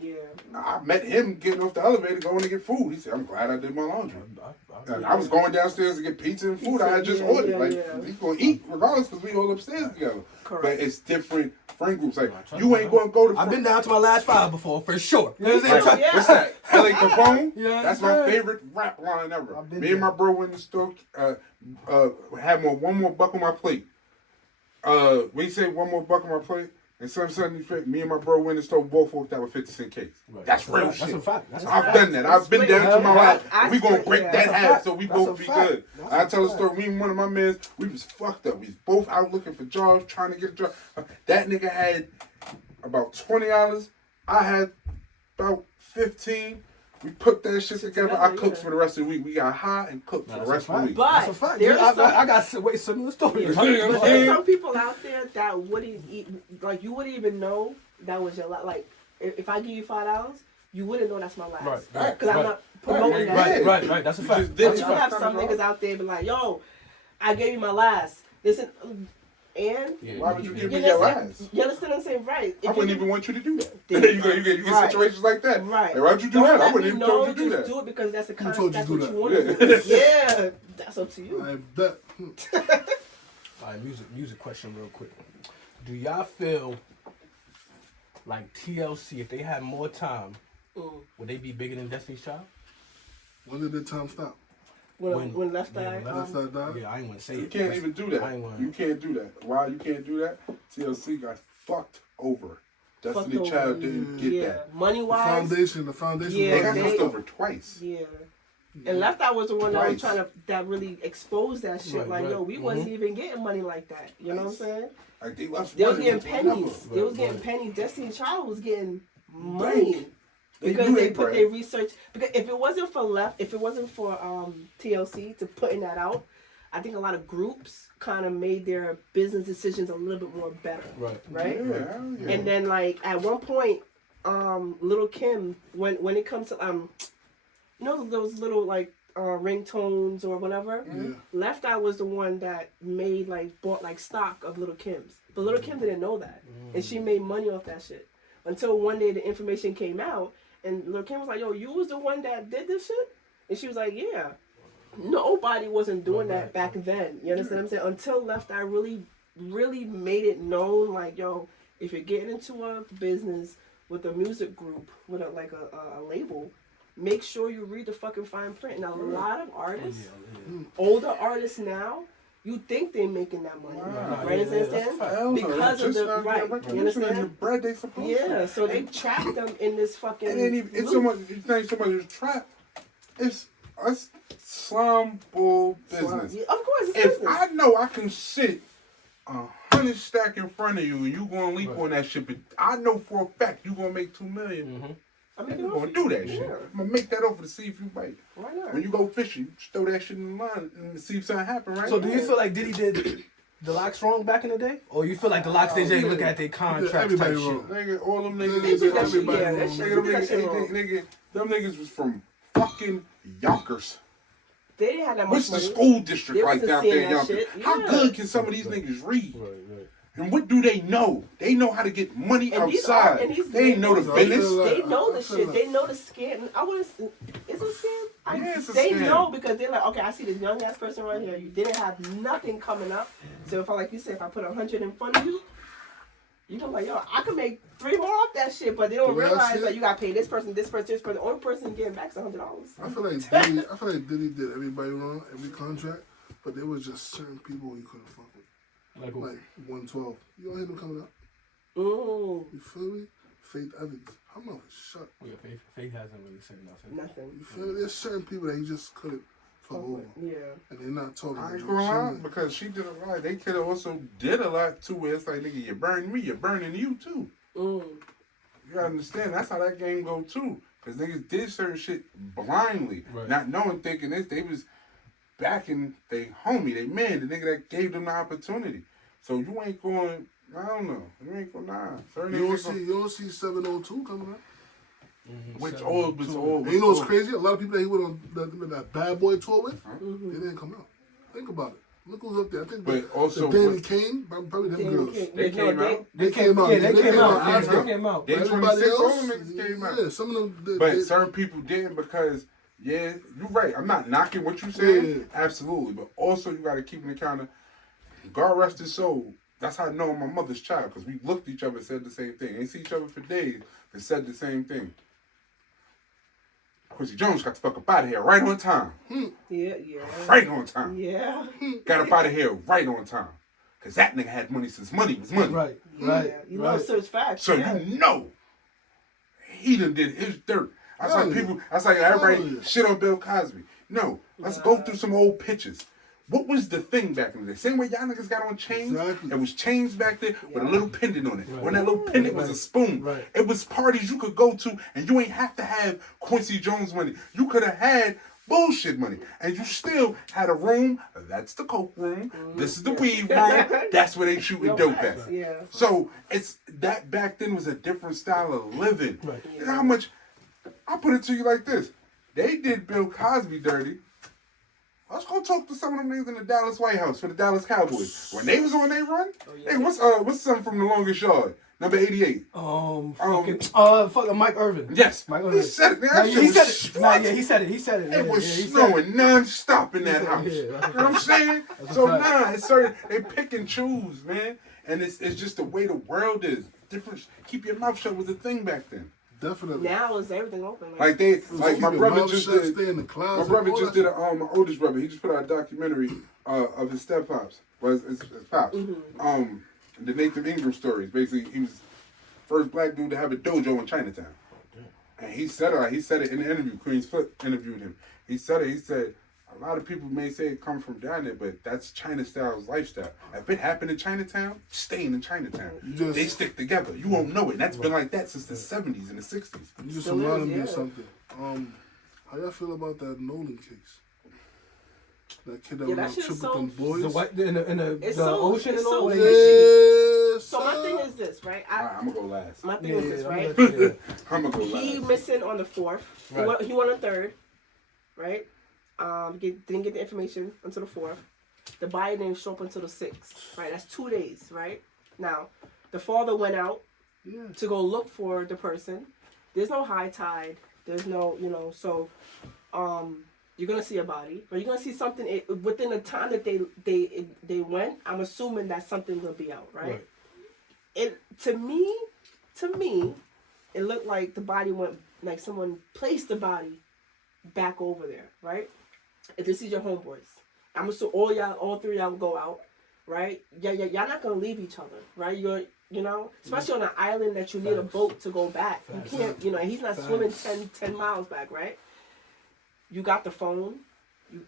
Yeah. I met him getting off the elevator going to get food. He said, I'm glad I did my laundry. And I was going downstairs to get pizza and food. I had just Yeah, ordered. yeah, Like, yeah. we gonna eat regardless because we all upstairs together. Correct. But it's different friend groups. Like, trust you me, ain't gonna go to I've been down to my last 5 before, for sure. You know what I'm Like, saying? Yeah. what's that? LA Capone? Yeah, That's my yeah. favorite rap line ever. I've been Me and there. my bro went in the store, had one more buck on my plate. We say one more buck on my plate, and suddenly me and my bro went in the store, both walked out with 50-cent cakes. Right. That's real That's shit. a fact. That's a I've fact. done that. I've been Split. down to my Yeah. last. I We gonna split, break yeah. that That's a half fact. so we That's both a be fact. good. That's I a tell a fact. story. Me and one of my mans, we was fucked up. We was both out looking for jobs, trying to get a job. That nigga had about $20. I had about 15. We put that shit together. I cooked yeah. for the rest of the week. We got high and cooked for the rest of the week. But That's a fact. there's Yeah, some, I got similar stories. but Yeah. there's some people out there that wouldn't eat, like you wouldn't even know that was your last. Like if I give you $5, you wouldn't know that's my last. Right, right, Because I'm right. not promoting Right, that. right. shit. Right. That's a You fact. just did But it. you have some niggas out there be like, yo, I gave you my last. Listen, and Yeah. Why would you give you me your understand, ass? you understand what I'm saying? Right. I If wouldn't you- even want you to do that. There you you get Right. situations like that. Right. Like, why'd you do Don't that? I let wouldn't me even know, told you to do just that. do it because that's the told concept. you That's do what that? you want to do. Yeah, that's up to you. I bet. All right, music question real quick. Do y'all feel like TLC, if they had more time, would they be bigger than Destiny's Child? When did the time stop? When Left Eye. when Left Eye died? Yeah, I ain't want to say You it. can't even do I that. ain't wanna- You can't do that. Why you can't do that? TLC got fucked over. Destiny over. Child didn't get Yeah, that. money The wise. foundation. Yeah, They got they- fucked over twice. Yeah. And Left Eye was the one that was Twice. that really exposed that shit. Right, like, right. yo, we wasn't even getting money like that. You know what I'm saying? Like they lost They was money getting with whatever. pennies. They was getting right. pennies. Destiny Child was getting money. Bank. Because knew they they put bread. their research. Because if it wasn't for TLC to putting that out, I think a lot of groups kind of made their business decisions a little bit more better. Right. Right. Yeah, hell yeah. And then like at one point, Little Kim, when it comes to you know those little like ringtones or whatever, Yeah. Left Eye was the one that bought like stock of Little Kim's. But Little Kim didn't know that, and she made money off that shit until one day the information came out, and Little Kim was like, "Yo, you was the one that did this shit," and she was like, "Yeah." Nobody wasn't doing that back then. You understand what I'm saying? Until Left Eye really made it known, like, yo, if you're getting into a business with a music group, with a label, make sure you read the fucking fine print. And a lot of artists, older artists now, you think they're making that money, Wow. right? Yeah, Understand? that's a fact. Hell no, Because of just the not right, getting you recognition and understand? the bread they supposed to. Yeah, so they trapped them in this fucking. And then it's loop. so much. You think so much is trapped? It's us slum bull business. Yeah, of course, it's If business. I know I can sit 100 stack in front of you and you gonna leap on that shit, but I know for a fact you gonna make $2 million. I mean, You gonna do that shit. Yeah. I'm gonna make that offer to see if you bite. Why not? When you go fishing, you just throw that shit in the line and see if something happen, right? So do you feel like Diddy did the Locks wrong back in the day? Or you feel like the Locks, they just look at their contracts type everybody shit? wrong. Nigga, all them niggas, They did that shit, Everybody yeah, wrong. that shit, Nigga, they did that shit wrong. them niggas was from fucking Yonkers. They didn't have that What's much the money. school district They like wasn't out seeing there in that Yonkers? shit, How yeah. good can some of these niggas read? Right. And what do they know? They know how to get money And these outside. are- and these They ain't know the labels, I business. feel like- They know the I feel shit. like- They know the scam. I wouldn't. Is it a scam? Yeah, it's a they scam. know because they're like, okay, I see this young ass person right here. You didn't have nothing coming up. So if I, like you said, if I put 100 in front of you, you know, like, yo, I could make 3 more off that shit. But they don't The way I realize see that it- you got to pay this person. The only person getting back is $100. I feel like Diddy did everybody wrong, every contract, but there was just certain people you couldn't fuck with. Like, Like 112. You don't hear them coming up. Mm, You feel me? Faith Evans. Her mouth is shut. yeah, Faith hasn't really said nothing. nothing. You feel me? There's certain people that you just couldn't fuck over. Yeah. And they're not talking. I They're ain't gonna lie, chilling. because she did a lot. They could have also did a lot too. Where it's like, nigga, you burn me, you're burning you too. Mm. You gotta understand, that's how that game go too. Because niggas did certain shit blindly, Right. not knowing, thinking this. They was backing they homie, they man, the nigga that gave them the opportunity. So you ain't going, I don't know. You ain't going, nah. Certain You niggas don't see 702 coming out. which all was all. And you know what's crazy? A lot of people that he went on that Bad Boy tour with, they didn't come out. Think about it. Look who's up there. I think But also, the Danny Kane, probably them girls. They came out. They came out. Yeah, they came out. after. They came out. They But 26, everybody all else, them niggas came out. yeah, some of them. But certain people didn't because, yeah, you're right. I'm not knocking what you saying. Yeah. Absolutely. But also, you got to keep in account of, God rest his soul. That's how I know I'm my mother's child because we looked at each other and said the same thing. Ain't see each other for days, but said the same thing. Quincy Jones got the fuck up out of here right on time. Yeah. Right on time. Yeah. Got up out of here right on time. Because that nigga had money since money was money. Right. Yeah. You know, search facts. So yeah. you know he done did his dirt. That's Hell like yeah. people, that's like everybody Hell yeah. shit on Bill Cosby. No, let's go through some old pictures. What was the thing back in the day? Same way y'all niggas got on chains. Exactly. It was chains back there with a little pendant on it. Right. When that little pendant was a spoon. Right. It was parties you could go to and you ain't have to have Quincy Jones money. You could have had bullshit money. And you still had a room. That's the coke room. This is the weed room. That's where they shooting No dope facts, at. yeah. So it's that back then was a different style of living. Right. You know how much I put it to you like this. They did Bill Cosby dirty. Let's go talk to some of them niggas in the Dallas White House for the Dallas Cowboys. When they was on their run, hey, what's something from The Longest Yard? Number 88. Fucking Mike Irvin. Yes. Mike He Irvin. said it. Nah, That he shit said was it. Nah, yeah, he said it. He said it. It Yeah, was yeah, he said snowing it. non-stop in that said it, house. yeah, You know that's a what I'm saying? a So fact. nah, it's certain, they pick and choose, man. And it's just the way the world is. Different. Keep your mouth shut was a thing back then. Definitely. Now is everything open? Like they, like my Keep your brother mouth just shut, did. stay in the closet. My brother all just that did my oldest brother. He just put out a documentary of his step pops, well, his pops. The Nathan Ingram stories. Basically, he was first black dude to have a dojo in Chinatown, and he said it in the interview. Queen's Foot interviewed him. He said it. He said a lot of people may say it come from down there, but that's China style's lifestyle. If it happened in Chinatown, staying in Chinatown, just- they stick together. You won't know it. That's been like that since the 70s and the 60s. You just Still is, reminded me yeah. of something. How y'all feel about that Nolan case? That kid that Yeah, went that out shit is tripping with them so- boys. The white in the It's the so- ocean it's and all. so What fishy. Yes, So my sir. thing is this, right? All right, I'm gonna go last. My thing Yeah, is this, yeah, right? I'm gonna let you- I'm gonna go He last. missing on the 4th. Right. He won on the 3rd, right? Didn't get the information until the 4th. The body didn't show up until the 6th, right? That's 2 days, right? Now, the father went out Yeah. to go look for the person. There's no high tide. There's no, so you're gonna see a body, or you're gonna see something within the time that they went. I'm assuming that something will be out, right? Right. It to me, it looked like the body went, like someone placed the body back over there, right? If this is your homeboys, I'm assuming all three of y'all go out, right? Yeah, y'all not gonna leave each other, right? Especially on an island that you need a Facts. boat to go back. Facts. You can't, and he's not Facts. swimming 10 miles back, right? You got the phone,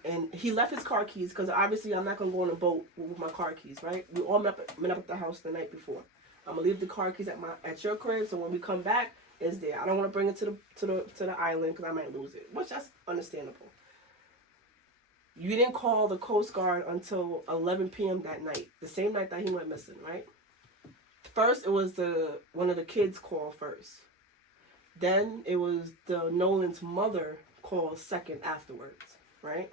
and he left his car keys, because obviously I'm not gonna go on a boat with my car keys, right? We all met up at the house the night before. I'm gonna leave the car keys at your crib, so when we come back, it's there. I don't want to bring it to the island because I might lose it, which that's understandable. You didn't call the Coast Guard until 11 p.m. that night, the same night that he went missing, right? First, it was one of the kids called first. Then it was the Nolan's mother called second afterwards, right?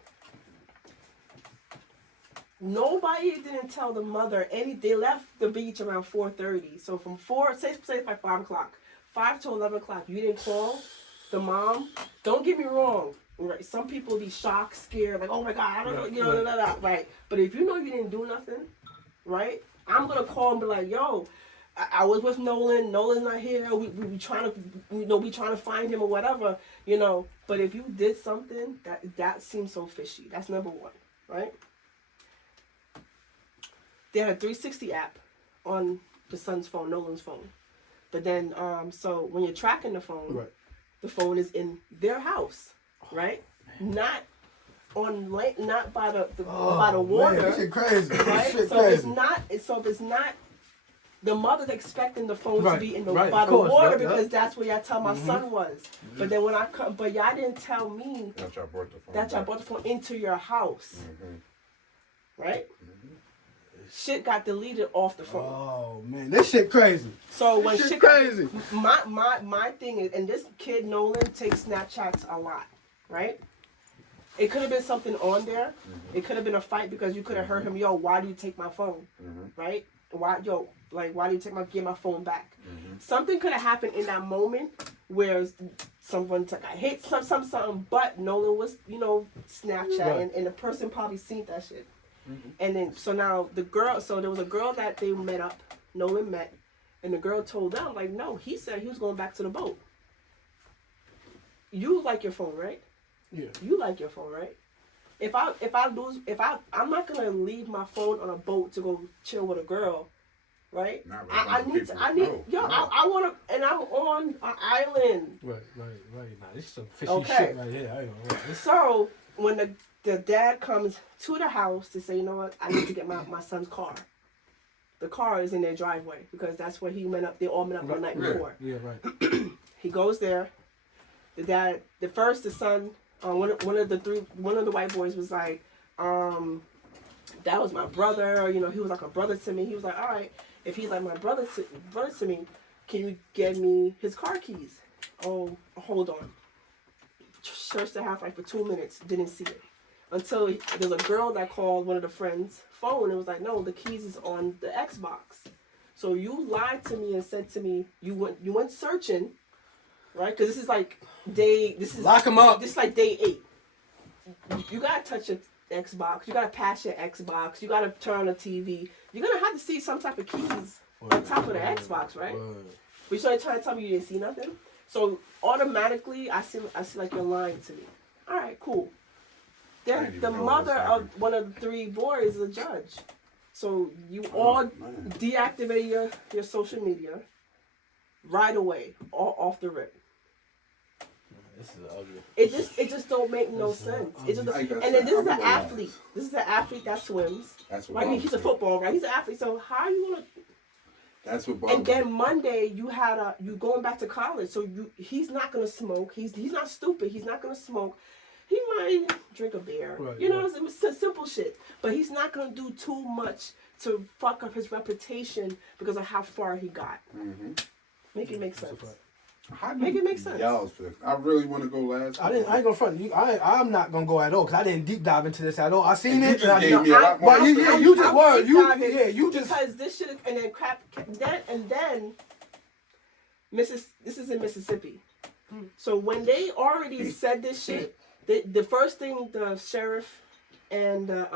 Nobody didn't tell the mother they left the beach around 4:30. So from say by 5 o'clock, 5 to 11 o'clock, you didn't call the mom. Don't get me wrong, right? Some people be shocked, scared, like, oh my God, I don't know, right? But if you know you didn't do nothing, right? I'm gonna call and be like, yo, I was with Nolan. Nolan's not here. We trying to, we trying to find him or whatever, But if you did something, that seems so fishy. That's number one, right? They had a 360 app on the son's phone, Nolan's phone. But then, so when you're tracking the phone, Right. the phone is in their house, right? Not by the by the water. Man, this shit crazy. Right? Shit So crazy. if it's not The mother's expecting the phone Right, to be in the right, by of the course, water yep, because yep. that's where y'all tell my son was. But then when I come, but y'all didn't tell me That y'all brought the phone. that y'all back. brought the phone into your house, right? Shit got deleted off the phone. Oh man, this shit crazy. So when This shit shit crazy. my thing is, and this kid Nolan takes Snapchats a lot, right? It could have been something on there. It could have been a fight because you could have heard him, yo, why do you take my phone, right? Why do you give my phone back? Something could have happened in that moment where someone took I hit something, but Nolan was Snapchat Right. and the person probably seen that shit. And then so now there was a girl that they met up, Nolan met, and the girl told them like, no, he said he was going back to the boat. You like your phone, right? Yeah. You like your phone, right? I'm not gonna leave my phone on a boat to go chill with a girl, right? Not with I other need people. no. I wanna, and I'm on an island. Right. Nah, this is some fishy Okay. shit right here. I ain't gonna lie. So when the dad comes to the house to say, you know what, I need to get my son's car. The car is in their driveway because that's where he met up. They all met up the night before. Yeah, right. He goes there. The dad, the son, one of the white boys was like, that was my brother. He was like a brother to me. He was like, all right, if he's like my brother to me, can you get me his car keys? Oh, hold on. Searched the house like for 2 minutes, didn't see it. Until there's a girl that called one of the friends' phone and was like, no, the keys is on the Xbox. So you lied to me and said to me you went searching, right? Because this is like Lock 'em up. This is like day 8. You gotta touch your Xbox. You gotta pass your Xbox. You gotta turn on the TV. You're gonna have to see some type of keys on top of the Xbox, right? But you're trying to tell me you didn't see nothing. So automatically, I see like you're lying to me. All right, cool. I Then didn't the even know mother this of happened. one of the 3 boys is a judge. So you all man. deactivate your social media right away, all off the rip. This is ugly. It just don't make no sense. It just, Like I and said, then this is I'm an gonna athlete. This is an athlete that swims. That's what Right? bothers He's a me. football, right? He's an athlete. So how you gonna? That's what bothers And me. then Monday you going back to college. So he's not gonna smoke. He's not stupid. He's not gonna smoke. He might drink a beer. Right, It's simple shit. But he's not gonna do too much to fuck up his reputation because of how far he got. Make it make sense. How do Make it make sense. Y'all feel? I really want to go last. I ain't gonna front you. I'm not gonna go at all because I didn't deep dive into this at all. I seen You it. just And I gave me a lot more. But you just I'm were deep you diving you just because this shit and then then this is in Mississippi. So when they already said this shit, the first thing the sheriff and the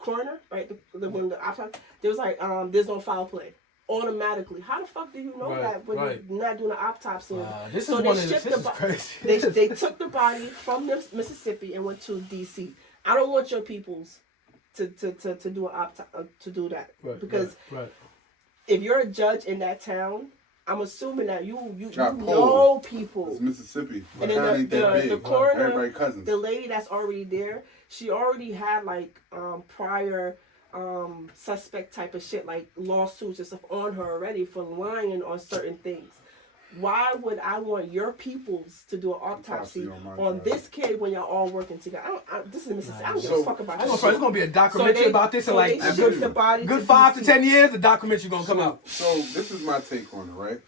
coroner, right, when the autopsy, they was like, there's no foul play. Automatically, how the fuck do you know Right, that when right. you're not doing an autopsy? this So is they one of shipped this the is crazy. They took the body from Mississippi and went to DC. I don't want your peoples to do an to do that because right. if you're a judge in that town, I'm assuming that you Got know pulled. people. It's Mississippi. And The then town ain't that big. the coroner, Everybody cousins. the lady that's already there, she already had like prior suspect type of shit, like lawsuits and stuff on her already for lying on certain things. Why would I want your peoples to do an autopsy on my on side. this kid when y'all all working together? This is Mississippi. I don't give So- a fuck about I'm this. gonna, it's gonna be a documentary about this in like they a shipped the good, body good to 5 to DC. 10 years. The documentary gonna come out. So this is my take on it, right?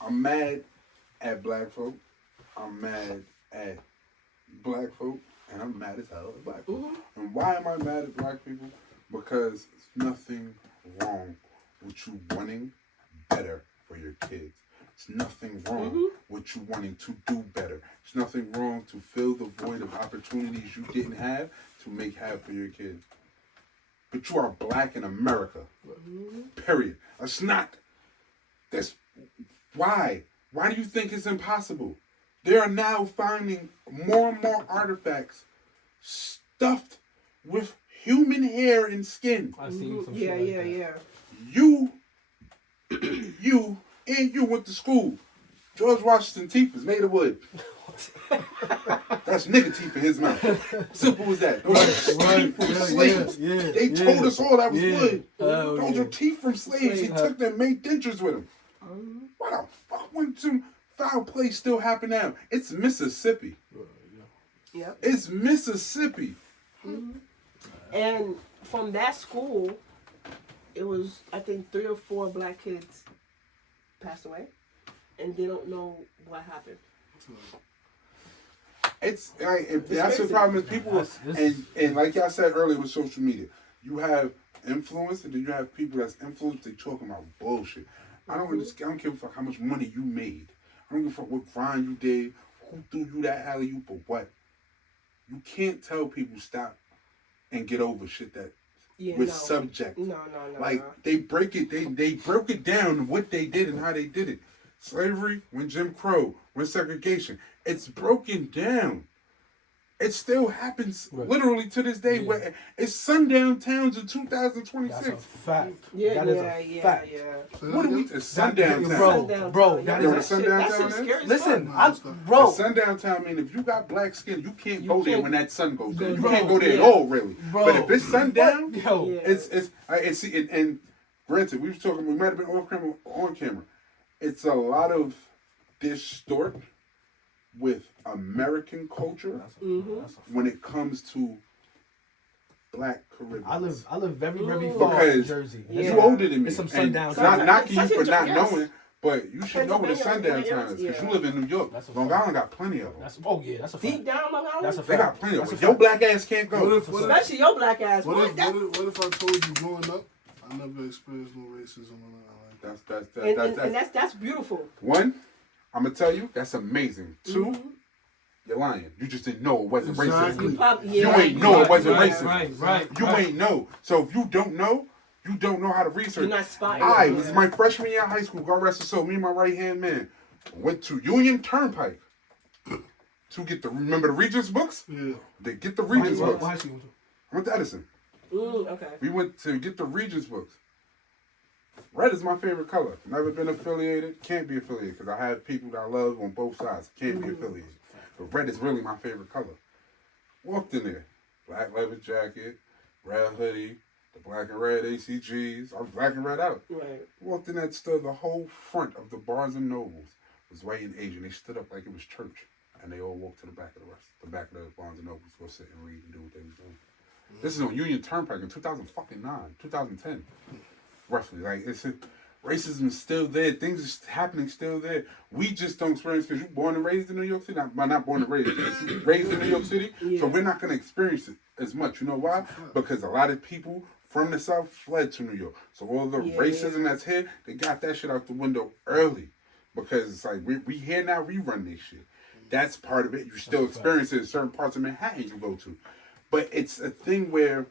I'm mad at black folk. I'm mad at black folk, and I'm mad as hell at black people. And why am I mad at black people? Because there's nothing wrong with you wanting better for your kids. There's nothing wrong with you wanting to do better. There's nothing wrong to fill the void of opportunities you didn't have to have for your kids. But you are black in America. Period. That's not. That's why. Why do you think it's impossible? They are now finding more and more artifacts stuffed with human hair and skin. I seen some Yeah, shit like that. yeah. You went to school. George Washington teeth was made of wood. That's nigga teeth in his mouth. Simple as that. Those are Right, teeth from yeah, slaves. yeah, They yeah. told us all that was Yeah. wood. Hell Those yeah. are teeth from slaves. He took them, made dentures with them. Why the fuck wouldn't some foul play still happen now? It's Mississippi. Yep. It's Mississippi. And from that school, it was, I think, 3 or 4 black kids passed away, and they don't know what happened. It's like, that's the crazy. problem is people That's- and like y'all said earlier with social media, you have influence and then you have people that's influenced. They talking about bullshit. I don't give a fuck how much money you made. I don't give a fuck what grind you did, who threw you that alley oop or what. You can't tell people stop and get over shit that Yeah, with no. subject. No. Like they break it, they broke it down what they did and how they did it. Slavery, when Jim Crow, when segregation, it's broken down. It still happens literally to this day. Yeah. Where it's sundown towns in That's 2026. a fact. Yeah, That is a fact. What are we? It's sundown That- town. bro, Sundown bro, town. that You know is what a sundown that town shit's is? scary as Listen, fuck. bro, Sundown town mean if you got black skin, you can't You go there can't- when that sun goes down. You Bro, can't go there yeah. at all, really. Bro. But if it's sundown, yo, Yeah. it's and granted, we was talking. We might have been off camera, on camera. It's a lot of distort with American culture when it comes to black Caribbeans. I live very, very Ooh. far from because Jersey. you Yeah. older than me. It's some and sundown not town. knocking you for Such a- not yes. knowing, but you should know what a sundown Pennsylvania, town is because yeah. you live in New York. That's a Long fact. Island got plenty of them. That's a Deep fact. down Long Island? That's a They fact. got plenty of That's them. a Your fact. black ass can't What go. if Especially your black ass. what What? if That- what if I told you growing up, I never experienced no racism on that island? and that's beautiful. One, I'm gonna tell you, that's amazing. Two, you're lying. You just didn't know it wasn't Exactly. racism. You ain't know it wasn't right, racist. Right. You ain't know. So if you don't know how to research. You're not spotting. I was my freshman year of high school. God rest his soul. Me and my right hand man went to Union Turnpike to get remember the Regents books. Yeah. They get the Regents books. What high school? I went to Edison. Okay. We went to get the Regents books. Red is my favorite color. Never been affiliated. Can't be affiliated because I have people that I love on both sides. Can't be affiliated. But red is really my favorite color. Walked in there. Black leather jacket, red hoodie, the black and red ACGs. I was black and red out. Right. Walked in that store. The whole front of the Barnes and Nobles was white and Asian. They stood up like it was church. And they all walked to the back of the back of the Barnes and Nobles, go sit and read and do what they was doing. This is on Union Turnpike in 2010, roughly. Like racism is still there. Things are happening still there. We just don't experience because you're born and raised in New York City. Not born and raised, but you're raised in New York City. Yeah. So we're not gonna experience it as much. You know why? Because a lot of people from the South fled to New York. So all the racism that's here, they got that shit out the window early. Because it's like we here now, we run this shit. That's part of it. You still experience it in certain parts of Manhattan you go to. But it's a thing where,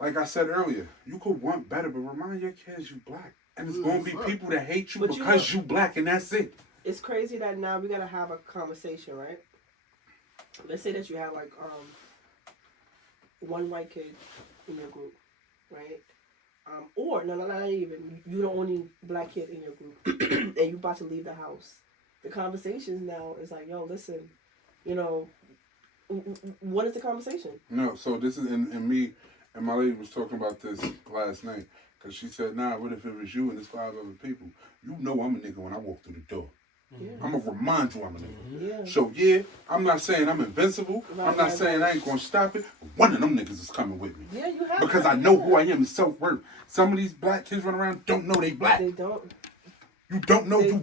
like I said earlier, you could want better, but remind your kids you black. And it's going to be people that hate you But you because know- you black and that's it. It's crazy that now we gotta have a conversation, right? Let's say that you have like one white kid in your group, right? Or no, not even. You're the only black kid in your group, and you about to leave the house. The conversations now is like, yo, listen, you know, what is the conversation? No, so this is, and me and my lady was talking about this last night. Because she said, nah, what if it was you and there's 5 other people? You know I'm a nigga when I walk through the door. Yeah. I'm going to remind you I'm a nigga. Yeah. So, yeah, I'm not saying I'm invincible. I'm not saying I ain't going to stop it. One of them niggas is coming with me. Yeah, you have Because to. I know who I am and self-worth. Some of these black kids run around don't know they black. They don't. You don't know you